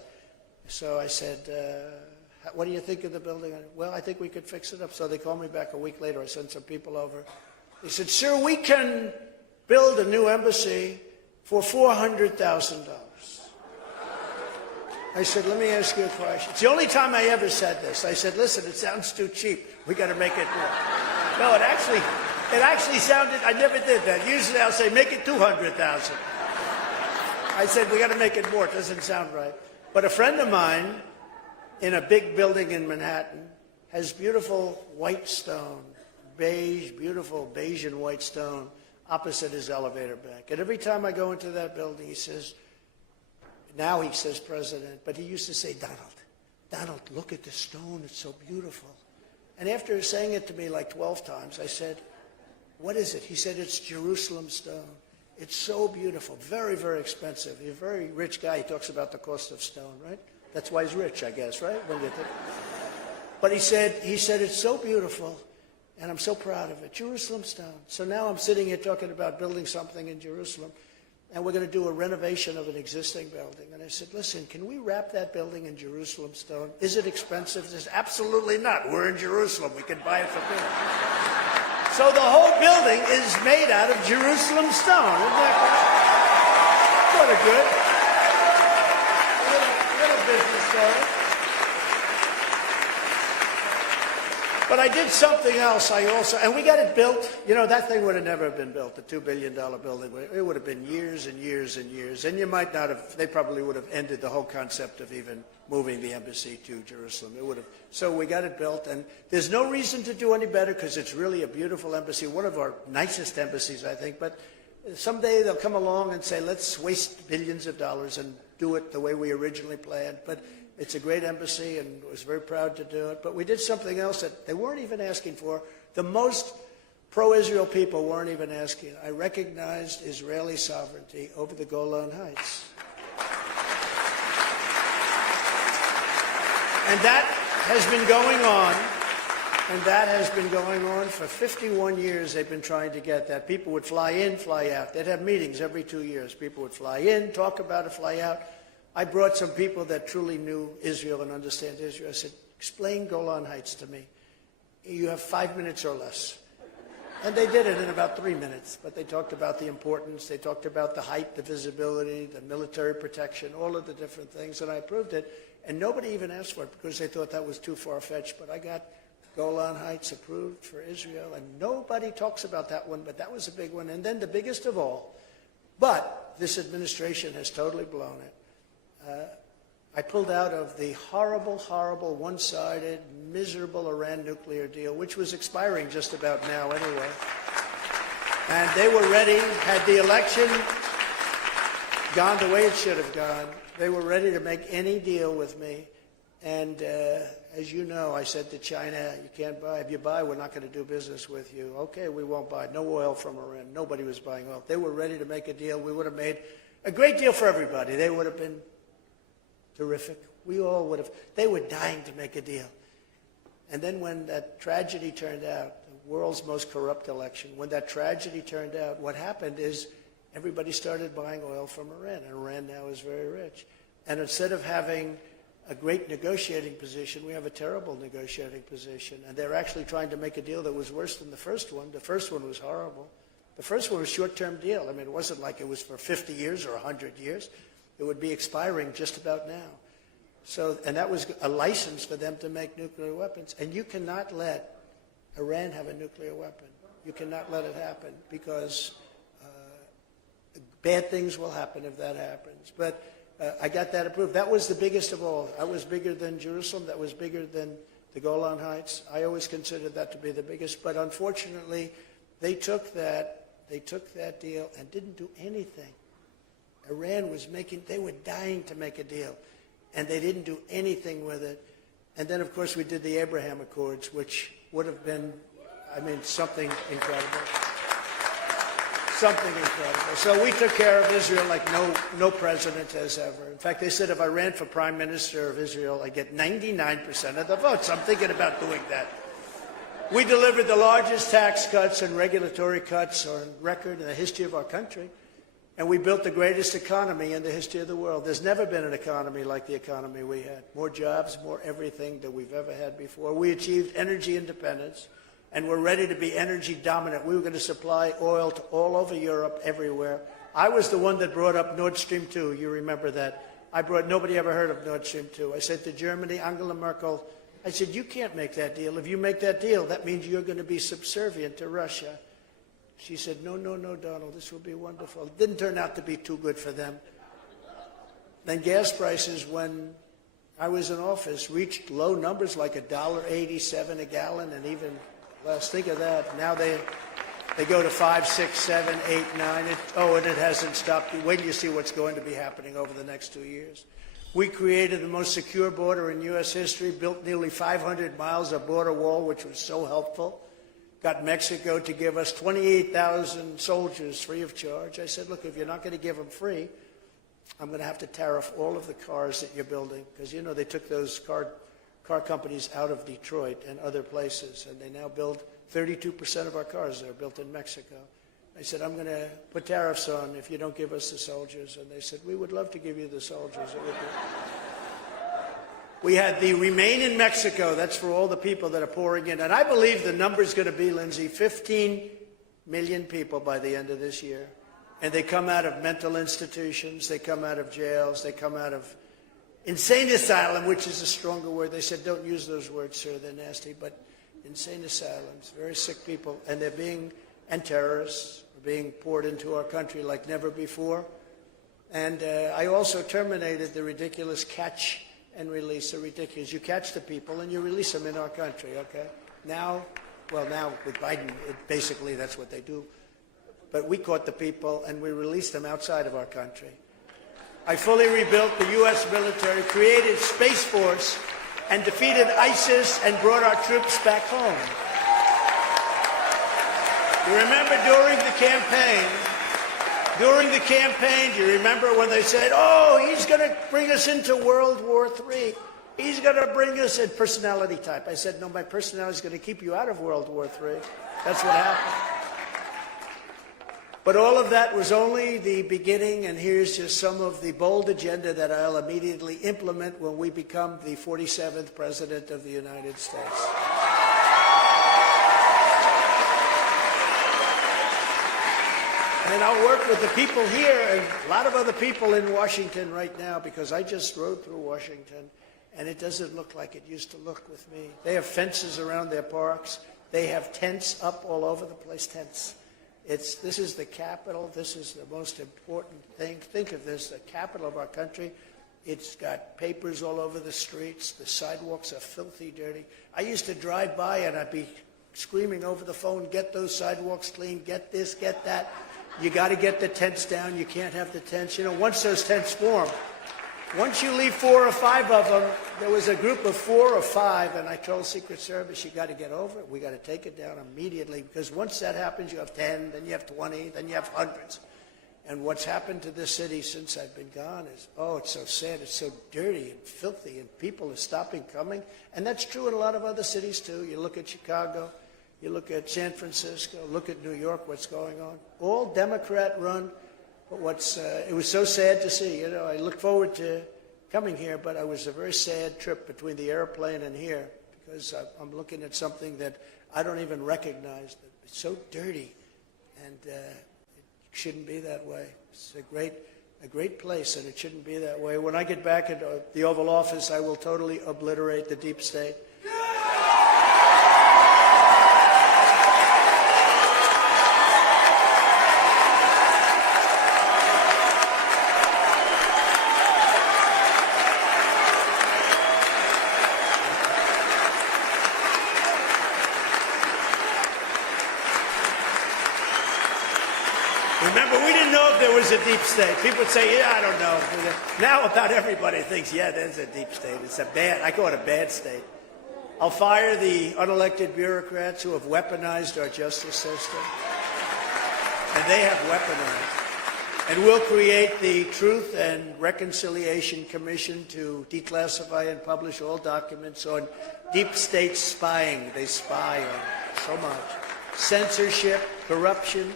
So I said, what do you think of the building? Well, I think we could fix it up. So they called me back a week later. I sent some people over. They said, sir, we can build a new embassy for $400,000. I said, let me ask you a question. It's the only time I ever said this. I said, listen, it sounds too cheap. We got to make it more. No, it actually sounded, I never did that. Usually I'll say, make it 200,000. I said, we got to make it more. It doesn't sound right. But a friend of mine in a big building in Manhattan has beautiful white stone, beige, beautiful beige and white stone opposite his elevator bank. And every time I go into that building, he says, now he says president, but he used to say, Donald, look at the stone, it's so beautiful. And after saying it to me like 12 times, I said, what is it? He said, it's Jerusalem stone. It's so beautiful, very, very expensive. He's a very rich guy. He talks about the cost of stone, right? That's why he's rich, I guess, right? When you think. But he said, it's so beautiful, and I'm so proud of it. Jerusalem stone. So now I'm sitting here talking about building something in Jerusalem. And we're going to do a renovation of an existing building. And I said, listen, can we wrap that building in Jerusalem stone? Is it expensive? He says, absolutely not. We're in Jerusalem. We can buy it for free. So the whole building is made out of Jerusalem stone. Isn't that great? Sort of good. Little business story. But I did something else. And we got it built. You know, that thing would have never been built, the $2 billion building. It would have been years and years and years. And you might not have, they probably would have ended the whole concept of even moving the embassy to Jerusalem. It would have. So we got it built. And there's no reason to do any better because it's really a beautiful embassy, one of our nicest embassies, I think. But someday they'll come along and say, let's waste billions of dollars and do it the way we originally planned. But it's a great embassy, and I was very proud to do it. But we did something else that they weren't even asking for. The most pro-Israel people weren't even asking. I recognized Israeli sovereignty over the Golan Heights. And that has been going on. And that has been going on for 51 years. They've been trying to get that. People would fly in, fly out. They'd have meetings every 2 years. People would fly in, talk about it, fly out. I brought some people that truly knew Israel and understand Israel. I said, explain Golan Heights to me. You have 5 minutes or less. And they did it in about 3 minutes. But they talked about the importance. They talked about the height, the visibility, the military protection, all of the different things. And I approved it. And nobody even asked for it because they thought that was too far-fetched. But I got Golan Heights approved for Israel. And nobody talks about that one, but that was a big one. And then the biggest of all, but this administration has totally blown it. I pulled out of the horrible, horrible, one-sided, miserable Iran nuclear deal, which was expiring just about now anyway. And they were ready, had the election gone the way it should have gone. They were ready to make any deal with me. And as you know, I said to China, you can't buy. If you buy, we're not going to do business with you. Okay, we won't buy. No oil from Iran. Nobody was buying oil. They were ready to make a deal. We would have made a great deal for everybody. They would have been terrific. We all would have. They were dying to make a deal. And then when that tragedy turned out, the world's most corrupt election, when that tragedy turned out, what happened is everybody started buying oil from Iran. And Iran now is very rich. And instead of having a great negotiating position. We have a terrible negotiating position. And they're actually trying to make a deal that was worse than the first one. The first one was horrible. The first one was a short-term deal. I mean, it wasn't like it was for 50 years or 100 years. It would be expiring just about now. So, and that was a license for them to make nuclear weapons. And you cannot let Iran have a nuclear weapon. You cannot let it happen because bad things will happen if that happens. But I got that approved. That was the biggest of all. That was bigger than Jerusalem. That was bigger than the Golan Heights. I always considered that to be the biggest. But unfortunately, they took that deal and didn't do anything. Iran was they were dying to make a deal, and they didn't do anything with it. And then, of course, we did the Abraham Accords, which would have been, I mean, something incredible. Something incredible. So we took care of Israel like no president has ever. In fact, they said if I ran for prime minister of Israel, I'd get 99% of the votes. I'm thinking about doing that. We delivered the largest tax cuts and regulatory cuts on record in the history of our country. And we built the greatest economy in the history of the world. There's never been an economy like the economy we had. More jobs, more everything than we've ever had before. We achieved energy independence, and we're ready to be energy dominant. We were going to supply oil to all over Europe, everywhere. I was the one that brought up Nord Stream 2. You remember that. Nobody ever heard of Nord Stream 2. I said to Germany, Angela Merkel, I said, you can't make that deal. If you make that deal, that means you're going to be subservient to Russia. She said, no, Donald, this will be wonderful. It didn't turn out to be too good for them. Then gas prices, when I was in office, reached low numbers like $1.87 a gallon, and even less. Think of that. Now they go to 5, 6, 7, 8, 9. And it hasn't stopped. Wait till you see what's going to be happening over the next 2 years. We created the most secure border in U.S. history, built nearly 500 miles of border wall, which was so helpful. Got Mexico to give us 28,000 soldiers free of charge. I said, look, if you're not going to give them free, I'm going to have to tariff all of the cars that you're building. Because, you know, they took those car companies out of Detroit and other places, and they now build 32% of our cars that are built in Mexico. I said, I'm going to put tariffs on if you don't give us the soldiers. And they said, we would love to give you the soldiers. It would be... We had the Remain in Mexico. That's for all the people that are pouring in. And I believe the number is going to be, Lindsay, 15 million people by the end of this year. And they come out of mental institutions. They come out of jails. They come out of insane asylum, which is a stronger word. They said, don't use those words, sir. They're nasty. But insane asylums, very sick people. And and terrorists are being poured into our country like never before. And I also terminated the ridiculous catch and release. Are ridiculous. You catch the people and you release them in our country, okay? Now with Biden, basically that's what they do. But we caught the people and we released them outside of our country. I fully rebuilt the U.S. military, created Space Force, and defeated ISIS and brought our troops back home. You remember during the campaign, do you remember when they said, oh, he's going to bring us into World War III. He's going to bring us in personality type. I said, no, my personality is going to keep you out of World War III. That's what happened. But all of that was only the beginning, and here's just some of the bold agenda that I'll immediately implement when we become the 47th President of the United States. And I'll work with the people here and a lot of other people in Washington right now, because I just rode through Washington, and it doesn't look like it used to look with me. They have fences around their parks. They have tents up all over the place, tents. This is the capital. This is the most important thing. Think of this, the capital of our country. It's got papers all over the streets. The sidewalks are filthy dirty. I used to drive by and I'd be screaming over the phone, get those sidewalks clean, get this, get that. You got to get the tents down. You can't have the tents. You know, once those tents form, once you leave 4 or 5 of them, there was a group of 4 or 5, and I told Secret Service, you got to get over it. We got to take it down immediately, because once that happens, you have 10, then you have 20, then you have hundreds. And what's happened to this city since I've been gone is, oh, it's so sad. It's so dirty and filthy, and people are stopping coming. And that's true in a lot of other cities, too. You look at Chicago. You look at San Francisco, look at New York, what's going on. All Democrat run, but it was so sad to see. You know, I look forward to coming here, but it was a very sad trip between the airplane and here, because I'm looking at something that I don't even recognize. It's so dirty, and it shouldn't be that way. It's a great place, and it shouldn't be that way. When I get back into the Oval Office, I will totally obliterate the deep state. Remember, we didn't know if there was a deep state. People would say, yeah, I don't know. Now about everybody thinks, yeah, there's a deep state. It's a bad, I call it a bad state. I'll fire the unelected bureaucrats who have weaponized our justice system. And they have weaponized. And we'll create the Truth and Reconciliation Commission to declassify and publish all documents on deep state spying. They spy on so much. Censorship, corruption,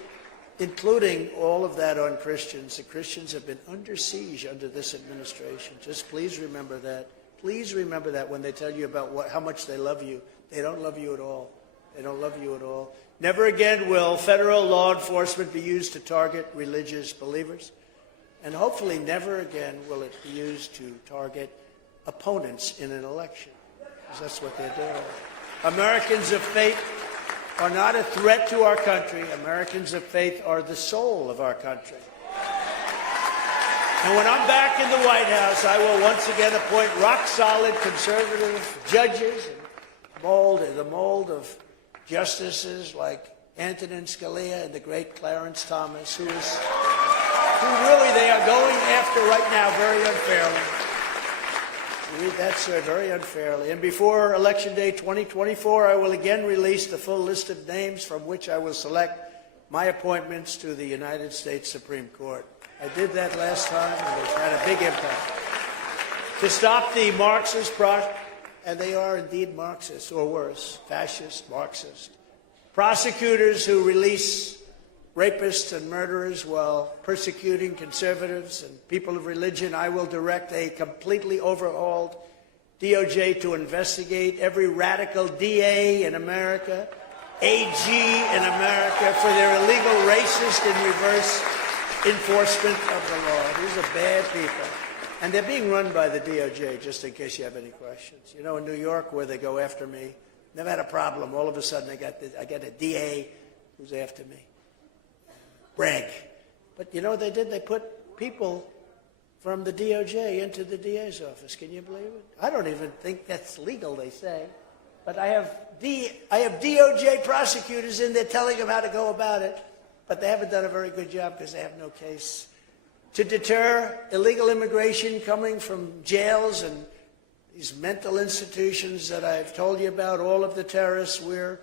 including all of that on Christians. The Christians have been under siege under this administration. Just please remember that. Please remember that when they tell you about how much they love you. They don't love you at all. They don't love you at all. Never again will federal law enforcement be used to target religious believers. And hopefully never again will it be used to target opponents in an election. Because that's what they're doing. Americans of faith are not a threat to our country. Americans of faith are the soul of our country. And when I'm back in the White House, I will once again appoint rock-solid conservative judges and the mold of justices like Antonin Scalia and the great Clarence Thomas, who really they are going after right now very unfairly. Read that, sir, very unfairly. And before Election Day 2024, I will again release the full list of names from which I will select my appointments to the United States Supreme Court. I did that last time, and it's had a big impact. To stop the Marxist, and they are indeed Marxists, or worse, fascist, Marxist. Prosecutors who release rapists and murderers while persecuting conservatives and people of religion. I will direct a completely overhauled DOJ to investigate every radical DA in America, AG in America, for their illegal racist and reverse enforcement of the law. These are bad people. And they're being run by the DOJ, just in case you have any questions. You know, in New York, where they go after me, never had a problem. All of a sudden, I get a DA who's after me. Brag. But you know what they did? They put people from the DOJ into the DA's office. Can you believe it? I don't even think that's legal, they say. But I have DOJ prosecutors in there telling them how to go about it. But they haven't done a very good job because they have no case. To deter illegal immigration coming from jails and these mental institutions that I've told you about, all of the terrorists we're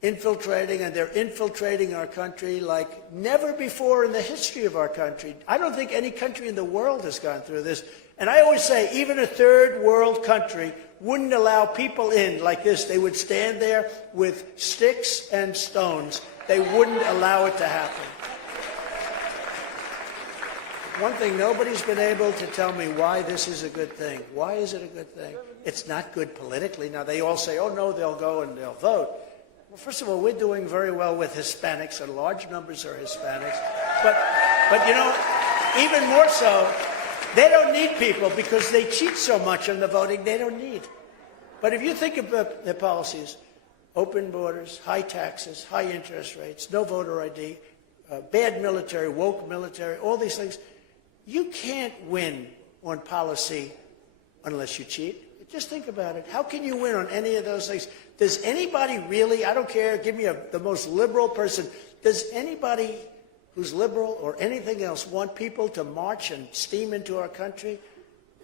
infiltrating, and they're infiltrating our country like never before in the history of our country. I don't think any country in the world has gone through this. And I always say, even a third world country wouldn't allow people in like this. They would stand there with sticks and stones. They wouldn't allow it to happen. One thing, nobody's been able to tell me why this is a good thing. Why is it a good thing? It's not good politically. Now, they all say, oh, no, they'll go and they'll vote. Well, first of all, we're doing very well with Hispanics, and large numbers are Hispanics. But you know, even more so, they don't need people because they cheat so much on the voting, they don't need. But if you think about their policies, open borders, high taxes, high interest rates, no voter ID, bad military, woke military, all these things, you can't win on policy unless you cheat. Just think about it. How can you win on any of those things? Does anybody really, I don't care, give me the most liberal person, does anybody who's liberal or anything else want people to march and steam into our country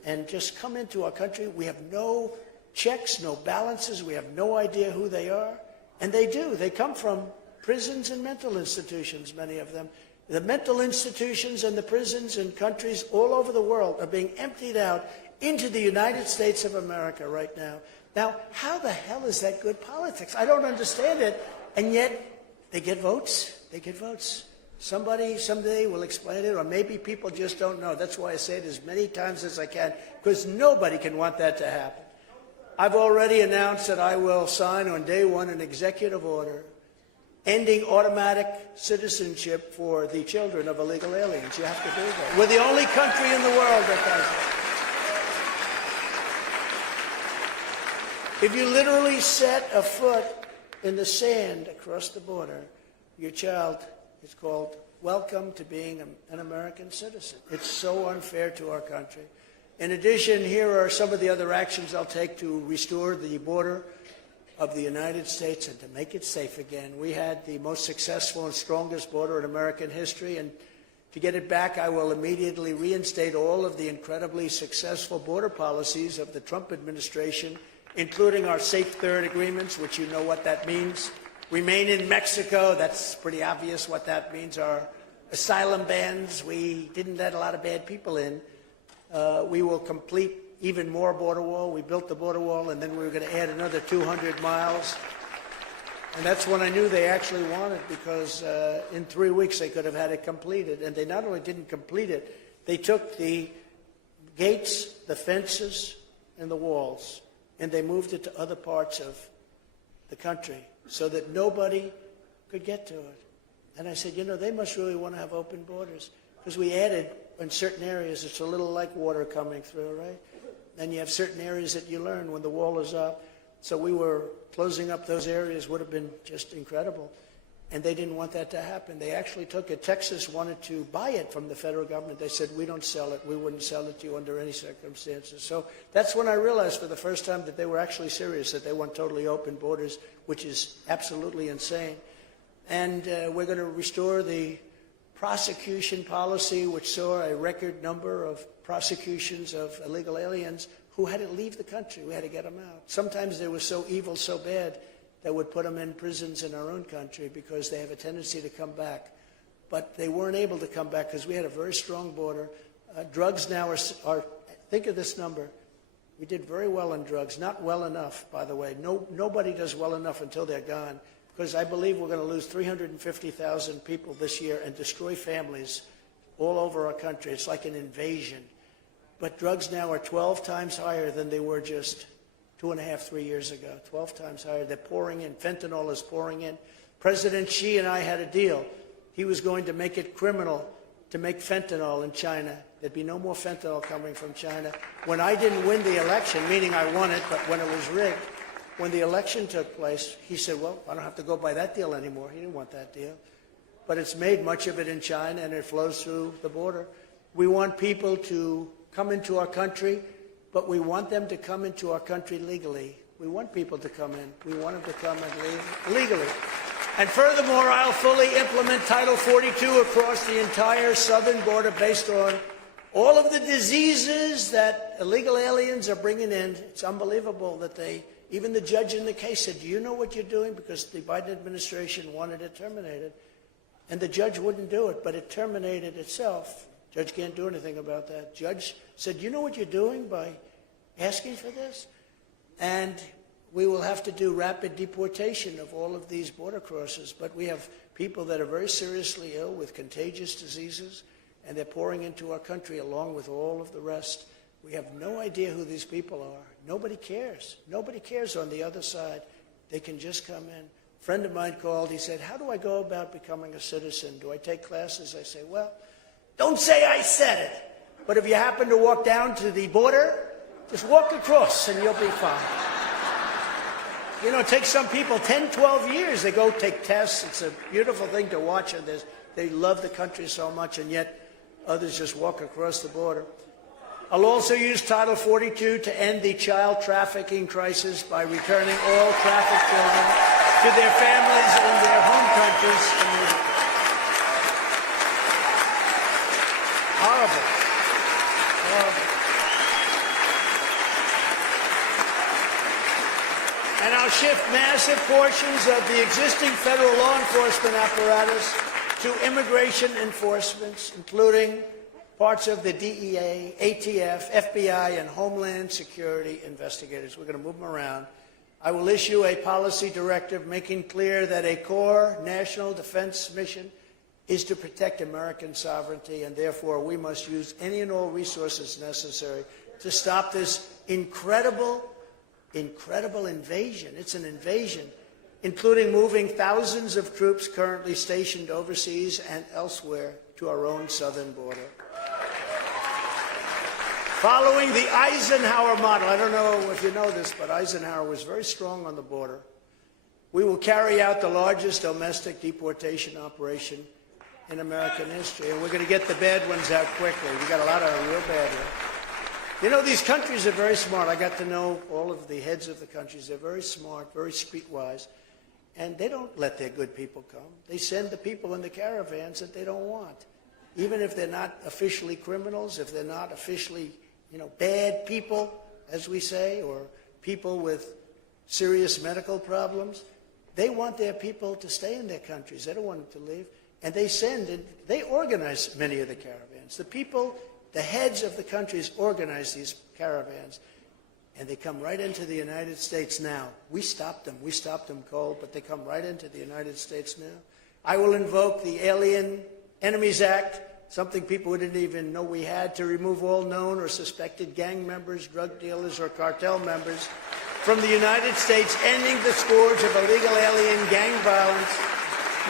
and just come into our country? We have no checks, no balances. We have no idea who they are. And they do. They come from prisons and mental institutions, many of them. The mental institutions and the prisons in countries all over the world are being emptied out into the United States of America right now. Now, how the hell is that good politics? I don't understand it. And yet, they get votes. They get votes. Somebody someday will explain it, or maybe people just don't know. That's why I say it as many times as I can, because nobody can want that to happen. I've already announced that I will sign on day one an executive order ending automatic citizenship for the children of illegal aliens. You have to do that. We're the only country in the world that does it. If you literally set a foot in the sand across the border, your child is called welcome to being an American citizen. It's so unfair to our country. In addition, here are some of the other actions I'll take to restore the border of the United States and to make it safe again. We had the most successful and strongest border in American history, and to get it back, I will immediately reinstate all of the incredibly successful border policies of the Trump administration, including our Safe Third agreements, which you know what that means. Remain in Mexico, that's pretty obvious what that means. Our asylum bans, we didn't let a lot of bad people in. We will complete even more border wall. We built the border wall, and then we were going to add another 200 miles. And that's when I knew they actually wanted, because in 3 weeks they could have had it completed. And they not only didn't complete it, they took the gates, the fences, and the walls, and they moved it to other parts of the country so that nobody could get to it. And I said, you know, they must really want to have open borders, because we added in certain areas, it's a little like water coming through, right? And you have certain areas that you learn when the wall is up. So we were closing up those areas, would have been just incredible. And they didn't want that to happen. They actually took it. Texas wanted to buy it from the federal government. They said, we don't sell it. We wouldn't sell it to you under any circumstances. So that's when I realized for the first time that they were actually serious, that they want totally open borders, which is absolutely insane. And we're going to restore the prosecution policy, which saw a record number of prosecutions of illegal aliens who had to leave the country. We had to get them out. Sometimes they were so evil, so bad, that would put them in prisons in our own country because they have a tendency to come back. But they weren't able to come back because we had a very strong border. Drugs now are, think of this number. We did very well on drugs. Not well enough, by the way. Nobody does well enough until they're gone, because I believe we're going to lose 350,000 people this year and destroy families all over our country. It's like an invasion. But drugs now are 12 times higher than they were just 2.5, 3 years ago. 12 times higher. They're pouring in. Fentanyl is pouring in. President Xi and I had a deal. He was going to make it criminal to make fentanyl in China. There'd be no more fentanyl coming from China. When I didn't win the election, meaning I won it, but when it was rigged, when the election took place, he said, well, I don't have to go by that deal anymore. He didn't want that deal. But it's made much of it in China, and it flows through the border. We want people to come into our country, but we want them to come into our country legally. We want people to come in. We want them to come in legally. And furthermore, I'll fully implement Title 42 across the entire southern border based on all of the diseases that illegal aliens are bringing in. It's unbelievable that even the judge in the case said, do you know what you're doing? Because the Biden administration wanted it terminated. And the judge wouldn't do it, but it terminated itself. Judge can't do anything about that. Judge said, you know what you're doing by asking for this? And we will have to do rapid deportation of all of these border crossers. But we have people that are very seriously ill with contagious diseases, and they're pouring into our country along with all of the rest. We have no idea who these people are. Nobody cares. Nobody cares on the other side. They can just come in. A friend of mine called. He said, how do I go about becoming a citizen? Do I take classes? I say, well, don't say I said it. But if you happen to walk down to the border, just walk across and you'll be fine. You know, it takes some people 10, 12 years. They go take tests. It's a beautiful thing to watch. And they love the country so much, and yet others just walk across the border. I'll also use Title 42 to end the child trafficking crisis by returning all trafficked children to their families in their home countries immediately. Horrible. Horrible. And I'll shift massive portions of the existing federal law enforcement apparatus to immigration enforcement, including parts of the DEA, ATF, FBI, and Homeland Security investigators. We're going to move them around. I will issue a policy directive making clear that a core national defense mission is to protect American sovereignty, and therefore we must use any and all resources necessary to stop this incredible invasion. It's an invasion, including moving thousands of troops currently stationed overseas and elsewhere to our own southern border. Following the Eisenhower model, I don't know if you know this, but Eisenhower was very strong on the border. We will carry out the largest domestic deportation operation in American history, and we're going to get the bad ones out quickly. We got a lot of real bad ones. You know, these countries are very smart. I got to know all of the heads of the countries. They're very smart, very streetwise, and they don't let their good people come. They send the people in the caravans that they don't want, even if they're not officially criminals, if they're not officially, bad people, as we say, or people with serious medical problems. They want their people to stay in their countries. They don't want them to leave. And they organize many of the caravans. The people, the heads of the countries organize these caravans. And they come right into the United States now. We stopped them. We stopped them cold, but they come right into the United States now. I will invoke the Alien Enemies Act, something people didn't even know we had, to remove all known or suspected gang members, drug dealers, or cartel members from the United States, ending the scourge of illegal alien gang violence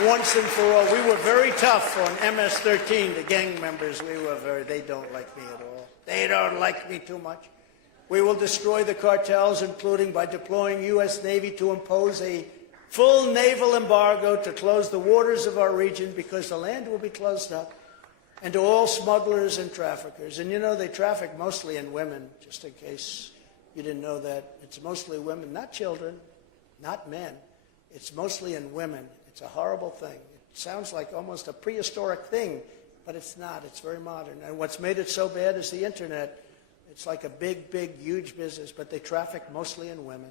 once and for all. We were very tough on MS-13, the gang members. They don't like me at all. They don't like me too much. We will destroy the cartels, including by deploying U.S. Navy to impose a full naval embargo to close the waters of our region, because the land will be closed up, and to all smugglers and traffickers. And they traffic mostly in women, just in case you didn't know that. It's mostly women, not children, not men. It's mostly in women. It's a horrible thing. It sounds like almost a prehistoric thing, but it's not. It's very modern. And what's made it so bad is the internet. It's like a big, huge business, but they traffic mostly in women.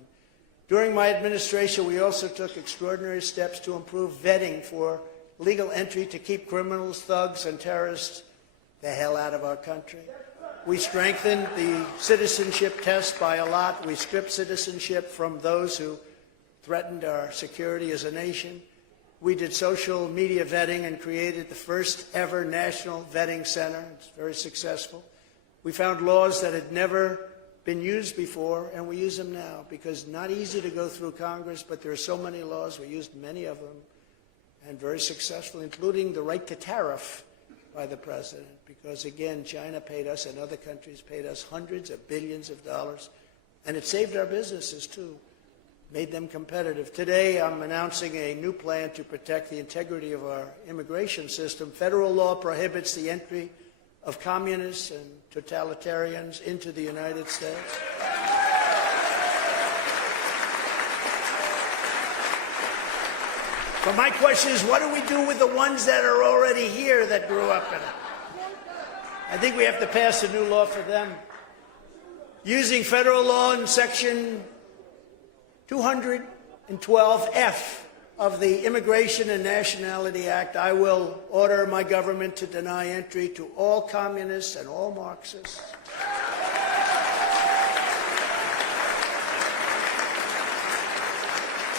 During my administration, we also took extraordinary steps to improve vetting for legal entry to keep criminals, thugs, and terrorists the hell out of our country. We strengthened the citizenship test by a lot. We stripped citizenship from those who threatened our security as a nation. We did social media vetting and created the first ever national vetting center. It's very successful. We found laws that had never been used before, and we use them now, because not easy to go through Congress, but there are so many laws. We used many of them, and very successful, including the right to tariff by the president, because, again, China paid us and other countries paid us hundreds of billions of dollars, and it saved our businesses, too, made them competitive. Today, I'm announcing a new plan to protect the integrity of our immigration system. Federal law prohibits the entry of communists and totalitarians into the United States. But my question is, what do we do with the ones that are already here that grew up in it? I think we have to pass a new law for them. Using federal law in Section 212F of the Immigration and Nationality Act, I will order my government to deny entry to all communists and all Marxists.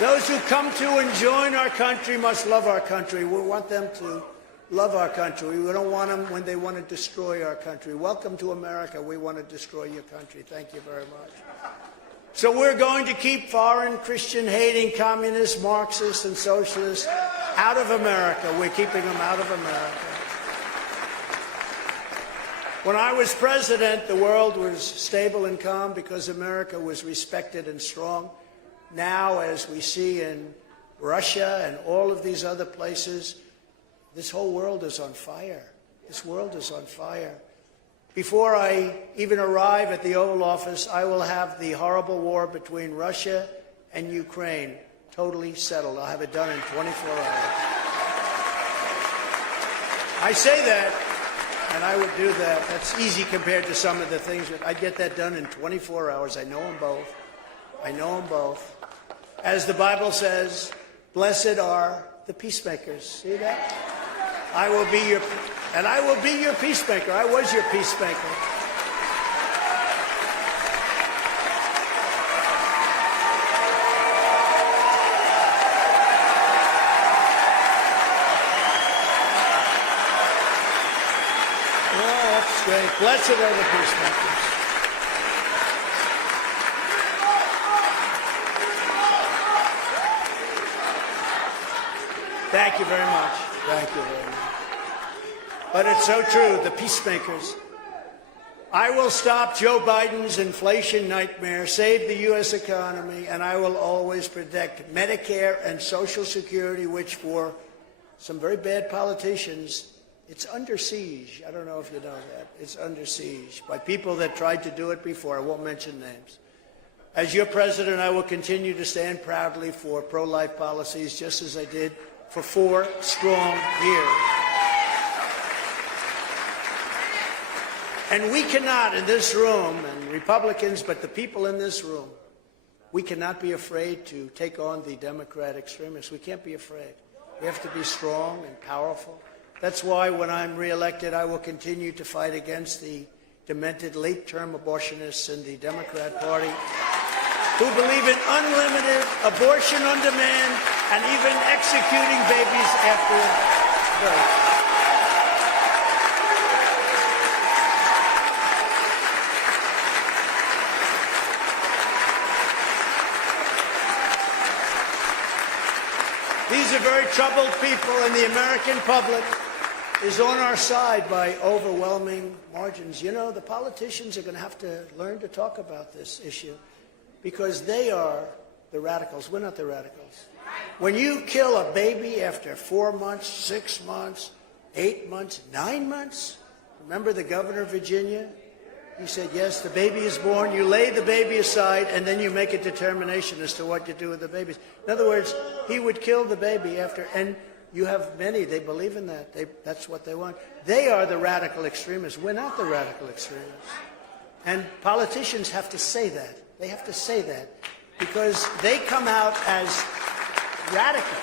Those who come to and join our country must love our country. We want them to love our country. We don't want them when they want to destroy our country. Welcome to America. We want to destroy your country. Thank you very much. So we're going to keep foreign Christian-hating communists, Marxists, and socialists out of America. We're keeping them out of America. When I was president, the world was stable and calm because America was respected and strong. Now, as we see in Russia and all of these other places, this whole world is on fire. This world is on fire. Before I even arrive at the Oval Office, I will have the horrible war between Russia and Ukraine totally settled. I'll have it done in 24 hours. I say that, and I would do that. That's easy compared to some of the things. I'd get that done in 24 hours. I know them both. I know them both. As the Bible says, blessed are the peacemakers. See that? I will be your peacemaker. I was your peacemaker. that's great. Blessed are the peacemakers. Thank you very much. Thank you very much. But it's so true, the peacemakers. I will stop Joe Biden's inflation nightmare, save the U.S. economy, and I will always protect Medicare and Social Security, which for some very bad politicians, it's under siege. I don't know if you know that. It's under siege by people that tried to do it before. I won't mention names. As your president, I will continue to stand proudly for pro-life policies, just as I did for 4 strong years. And we cannot, in this room, and Republicans, but the people in this room, we cannot be afraid to take on the Democrat extremists. We can't be afraid. We have to be strong and powerful. That's why when I'm reelected, I will continue to fight against the demented late-term abortionists in the Democrat Party who believe in unlimited abortion on demand and even executing babies after birth. These are very troubled people, and the American public is on our side by overwhelming margins. You know, the politicians are going to have to learn to talk about this issue because they are the radicals. We're not the radicals. When you kill a baby after 4 months, 6 months, 8 months, 9 months, remember the governor of Virginia? He said, yes, the baby is born, you lay the baby aside, and then you make a determination as to what you do with the babies. In other words, he would kill the baby after, and you have many, they believe in that. That's what they want. They are the radical extremists. We're not the radical extremists. And politicians have to say that. They have to say that because they come out as radical.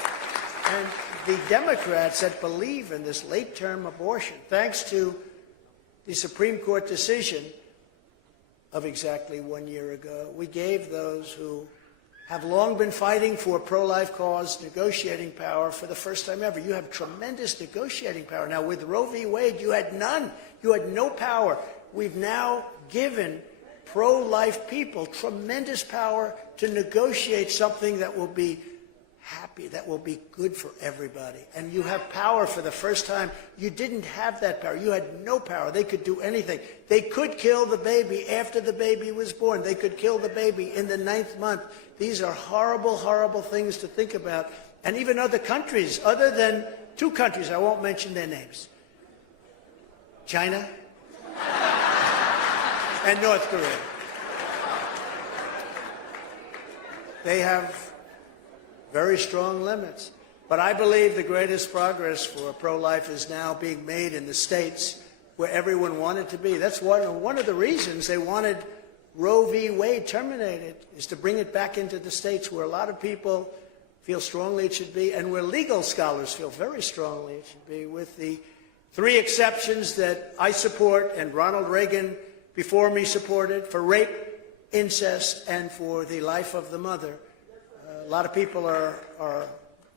And the Democrats that believe in this late-term abortion, thanks to the Supreme Court decision of exactly 1 year ago, we gave those who have long been fighting for a pro-life cause negotiating power for the first time ever. You have tremendous negotiating power. Now, with Roe v. Wade, you had none. You had no power. We've now given pro-life people tremendous power to negotiate something that will be happy, that will be good for everybody. And you have power for the first time. You didn't have that power. You had no power. They could do anything. They could kill the baby after the baby was born. They could kill the baby in the 9th month. These are horrible, horrible things to think about. And even other countries, other than 2 countries, I won't mention their names, China and North Korea. They have very strong limits. But I believe the greatest progress for pro-life is now being made in the states where everyone wanted to be. That's one of the reasons they wanted Roe v. Wade terminated, is to bring it back into the states where a lot of people feel strongly it should be, and where legal scholars feel very strongly it should be, with the 3 exceptions that I support and Ronald Reagan before me supported for rape, incest, and for the life of the mother. A lot of people are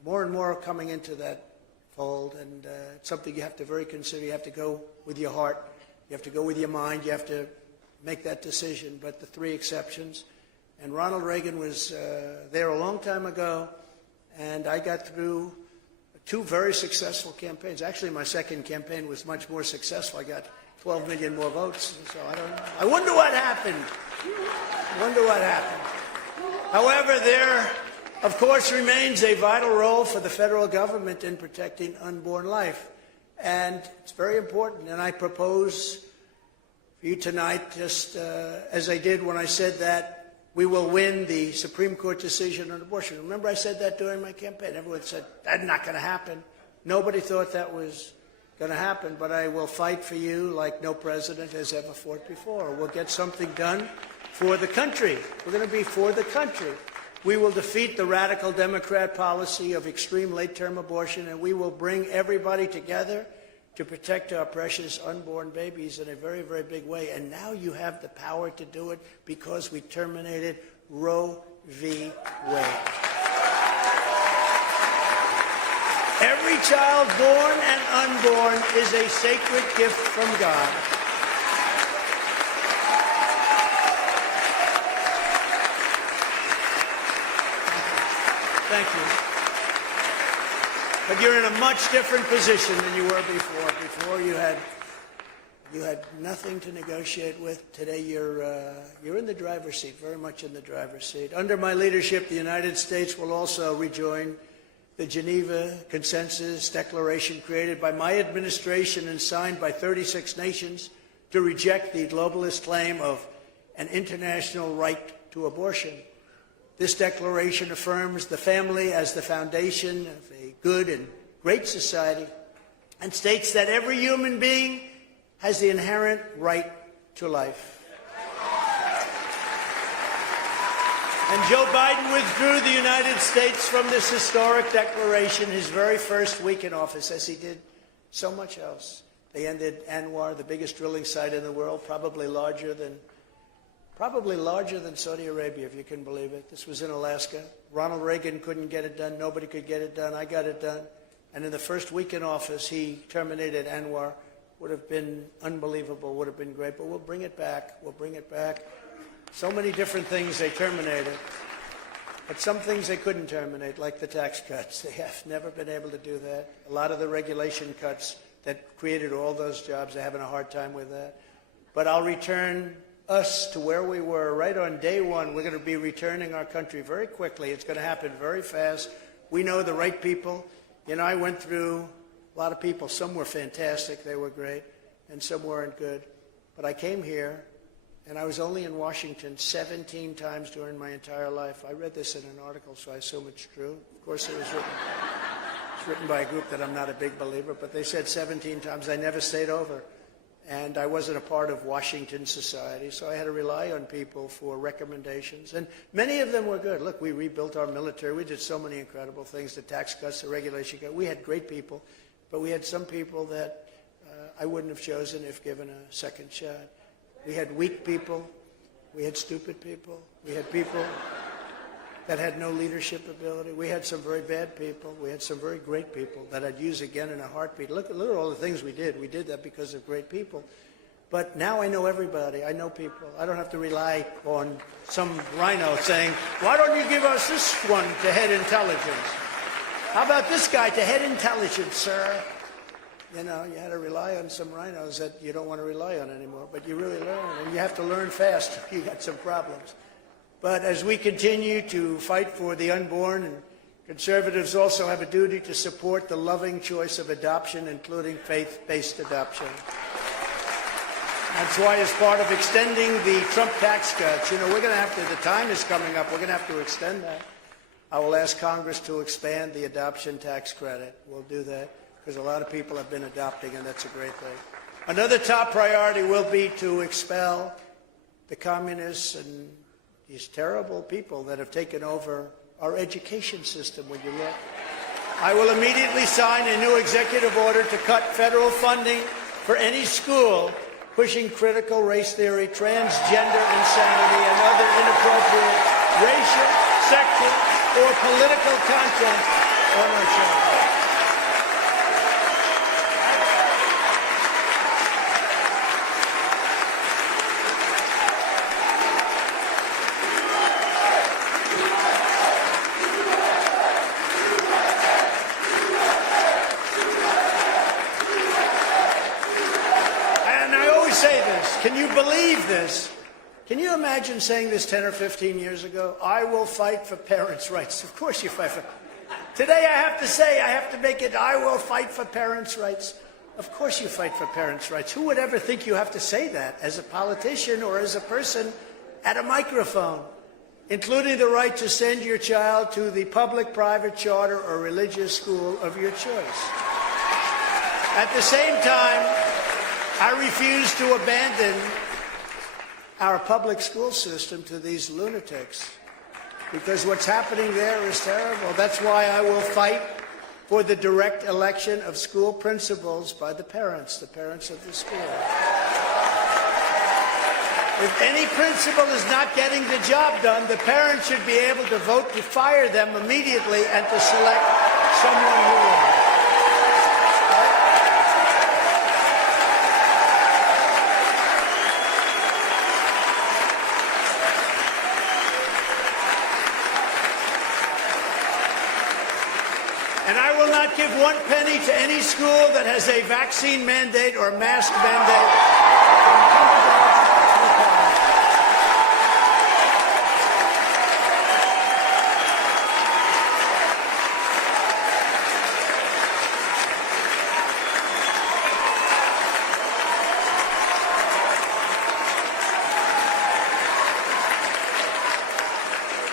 more and more coming into that fold, and it's something you have to very consider. You have to go with your heart. You have to go with your mind. You have to make that decision. But the 3 exceptions, and Ronald Reagan was there a long time ago, and I got through 2 very successful campaigns. Actually, my second campaign was much more successful. I got 12 million more votes, so I don't know. I wonder what happened. I wonder what happened. However, there, of course, remains a vital role for the federal government in protecting unborn life. And it's very important. And I propose for you tonight, just as I did when I said that we will win the Supreme Court decision on abortion. Remember I said that during my campaign. Everyone said, that's not going to happen. Nobody thought that was going to happen. But I will fight for you like no president has ever fought before. We'll get something done for the country. We're going to be for the country. We will defeat the radical Democrat policy of extreme late-term abortion, and we will bring everybody together to protect our precious unborn babies in a very, very big way. And now you have the power to do it because we terminated Roe v. Wade. Every child born and unborn is a sacred gift from God. Thank you. But you're in a much different position than you were before. Before you had nothing to negotiate with. Today you're in the driver's seat, very much in the driver's seat. Under my leadership, the United States will also rejoin the Geneva Consensus Declaration created by my administration and signed by 36 nations to reject the globalist claim of an international right to abortion. This declaration affirms the family as the foundation of a good and great society and states that every human being has the inherent right to life. And Joe Biden withdrew the United States from this historic declaration his very first week in office, as he did so much else. They ended Anwar, the biggest drilling site in the world, probably larger than Saudi Arabia, if you can believe it. This was in Alaska. Ronald Reagan couldn't get it done. Nobody could get it done. I got it done. And in the first week in office, he terminated Anwar. Would have been unbelievable, would have been great, but we'll bring it back. We'll bring it back. So many different things they terminated. But some things they couldn't terminate, like the tax cuts. They have never been able to do that. A lot of the regulation cuts that created all those jobs, they're having a hard time with that. But I'll return us to where we were right on day one. We're going to be returning our country very quickly. It's going to happen very fast. We know the right people. You know, I went through a lot of people. Some were fantastic. They were great. And some weren't good. But I came here, and I was only in Washington 17 times during my entire life. I read this in an article, so I assume it's true. Of course, it was written by a group that I'm not a big believer, but they said 17 times. I never stayed over. And I wasn't a part of Washington society, so I had to rely on people for recommendations. And many of them were good. Look, we rebuilt our military. We did so many incredible things, the tax cuts, the regulation cuts. We had great people, but we had some people that I wouldn't have chosen if given a second shot. We had weak people. We had stupid people. We had people that had no leadership ability. We had some very bad people. We had some very great people that I'd use again in a heartbeat. Look at all the things we did. We did that because of great people. But now I know everybody. I know people. I don't have to rely on some rhino saying, why don't you give us this one to head intelligence? How about this guy to head intelligence, sir? You know, you had to rely on some rhinos that you don't want to rely on anymore. But you really learn, and you have to learn fast if you got some problems. But as we continue to fight for the unborn, and conservatives also have a duty to support the loving choice of adoption, including faith-based adoption. That's why, as part of extending the Trump tax cuts, you know, we're going to have to, the time is coming up, we're going to have to extend that. I will ask Congress to expand the adoption tax credit. We'll do that because a lot of people have been adopting, and that's a great thing. Another top priority will be to expel the communists and these terrible people that have taken over our education system. When you look, I will immediately sign a new executive order to cut federal funding for any school pushing critical race theory, transgender insanity, and other inappropriate racial, sexual, or political content on our children. Can you believe this? Can you imagine saying this 10 or 15 years ago? I will fight for parents' rights. Of course you fight for... Today I have to say, I have to make it, I will fight for parents' rights. Of course you fight for parents' rights. Who would ever think you have to say that as a politician or as a person at a microphone? Including the right to send your child to the public, private, charter, or religious school of your choice. At the same time, I refuse to abandon our public school system to these lunatics, because what's happening there is terrible. That's why I will fight for the direct election of school principals by the parents of the school. If any principal is not getting the job done, the parents should be able to vote to fire them immediately and to select someone who will. give 1 penny to any school that has a vaccine mandate or mask mandate.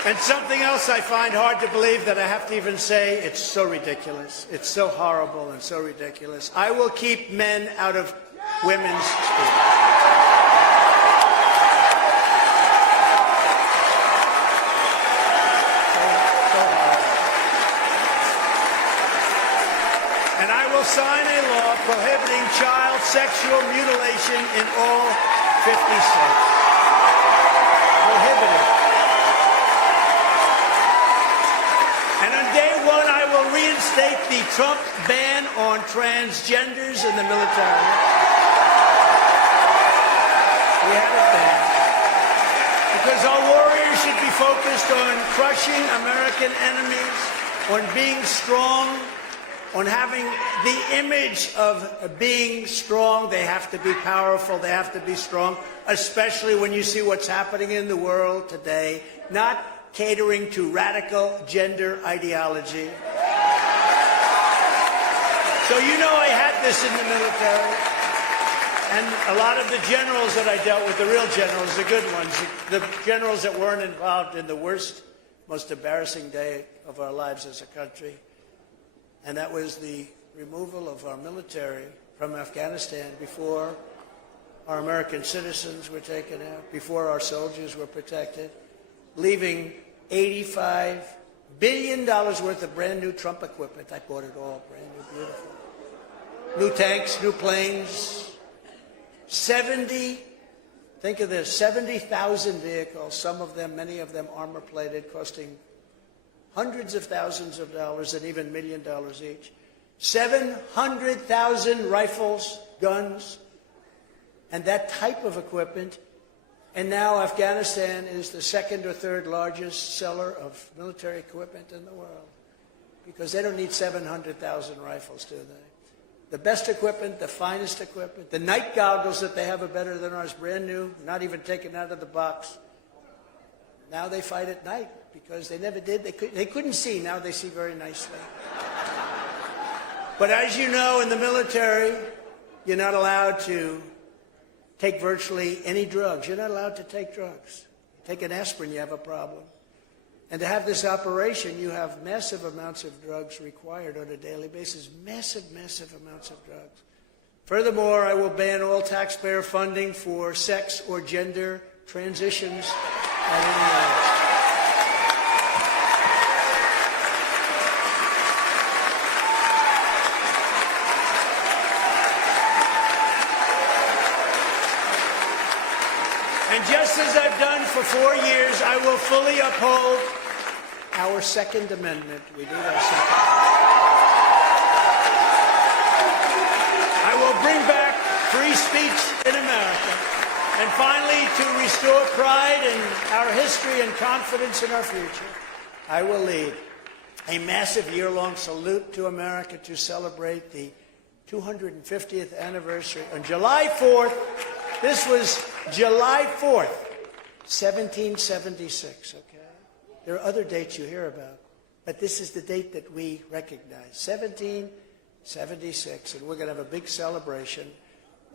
And something else I find hard to believe that I have to even say, it's so ridiculous. It's so horrible and so ridiculous. I will keep men out of women's schools. And I will sign a law prohibiting child sexual mutilation in all 50 states. Prohibited. Reinstate the Trump ban on transgenders in the military. We have it banned. Because our warriors should be focused on crushing American enemies, on being strong, on having the image of being strong. They have to be powerful. They have to be strong, especially when you see what's happening in the world today, not catering to radical gender ideology. So you know I had this in the military, and a lot of the generals that I dealt with, the real generals, the good ones, the generals that weren't involved in the worst, most embarrassing day of our lives as a country, and that was the removal of our military from Afghanistan before our American citizens were taken out, before our soldiers were protected, leaving $85 billion worth of brand new Trump equipment. I bought it all, brand new, beautiful. New tanks, new planes, 70, think of this, 70,000 vehicles, some of them, many of them armor-plated, costing hundreds of thousands of dollars and even $1 million each. 700,000 rifles, guns, and that type of equipment. And now Afghanistan is the second or third largest seller of military equipment in the world because they don't need 700,000 rifles, do they? The best equipment, the finest equipment, the night goggles that they have are better than ours, brand new, not even taken out of the box. Now they fight at night because they never did. They couldn't see. Now they see very nicely. But as you know, in the military, you're not allowed to take virtually any drugs. You're not allowed to take drugs. Take an aspirin, you have a problem. And to have this operation, you have massive amounts of drugs required on a daily basis. Massive, massive amounts of drugs. Furthermore, I will ban all taxpayer funding for sex or gender transitions at any age. And just as I've done for 4 years, I will fully uphold our Second Amendment. We need our Second. I will bring back free speech in America. And finally, to restore pride in our history and confidence in our future, I will lead a massive year-long salute to America to celebrate the 250th anniversary on July 4th. This was July 4th, 1776, okay? There are other dates you hear about, but this is the date that we recognize, 1776, and we're going to have a big celebration,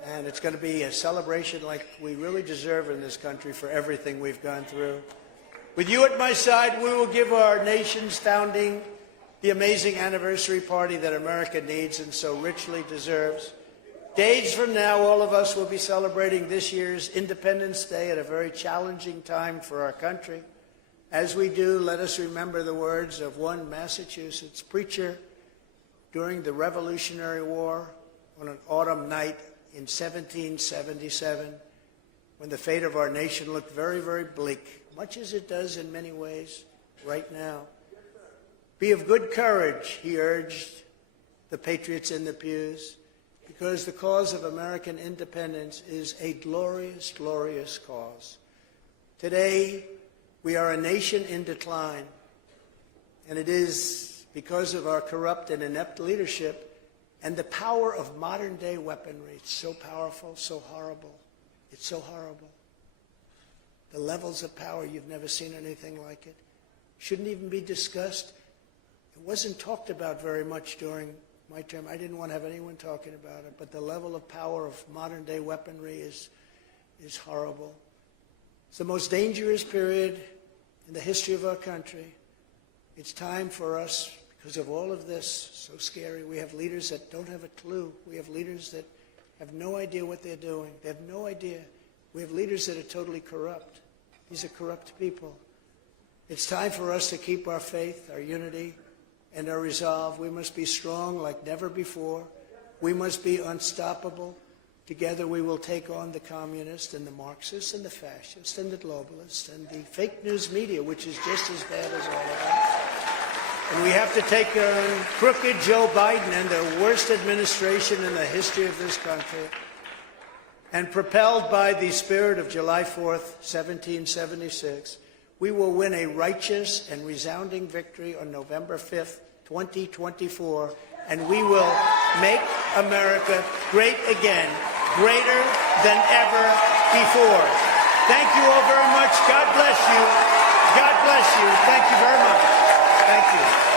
and it's going to be a celebration like we really deserve in this country for everything we've gone through. With you at my side, we will give our nation's founding the amazing anniversary party that America needs and so richly deserves. Days from now, all of us will be celebrating this year's Independence Day at a very challenging time for our country. As we do, let us remember the words of one Massachusetts preacher during the Revolutionary War on an autumn night in 1777, when the fate of our nation looked very, very bleak, much as it does in many ways right now. Be of good courage, he urged the patriots in the pews, because the cause of American independence is a glorious, glorious cause. Today, we are a nation in decline, and it is because of our corrupt and inept leadership and the power of modern-day weaponry. It's so powerful, so horrible. It's so horrible. The levels of power, you've never seen anything like it. Shouldn't even be discussed. It wasn't talked about very much during my term. I didn't want to have anyone talking about it, but the level of power of modern-day weaponry is horrible. It's the most dangerous period in the history of our country. It's time for us, because of all of this, so scary. We have leaders that don't have a clue. We have leaders that have no idea what they're doing. They have no idea. We have leaders that are totally corrupt. These are corrupt people. It's time for us to keep our faith, our unity, and our resolve. We must be strong like never before. We must be unstoppable. Together we will take on the communists and the Marxists and the fascists and the globalists and the fake news media, which is just as bad as all of them. And we have to take on crooked Joe Biden and the worst administration in the history of this country. And propelled by the spirit of July 4th, 1776, we will win a righteous and resounding victory on November 5th, 2024, and we will make America great again, greater than ever before. Thank you all very much. God bless you. God bless you. Thank you very much. Thank you.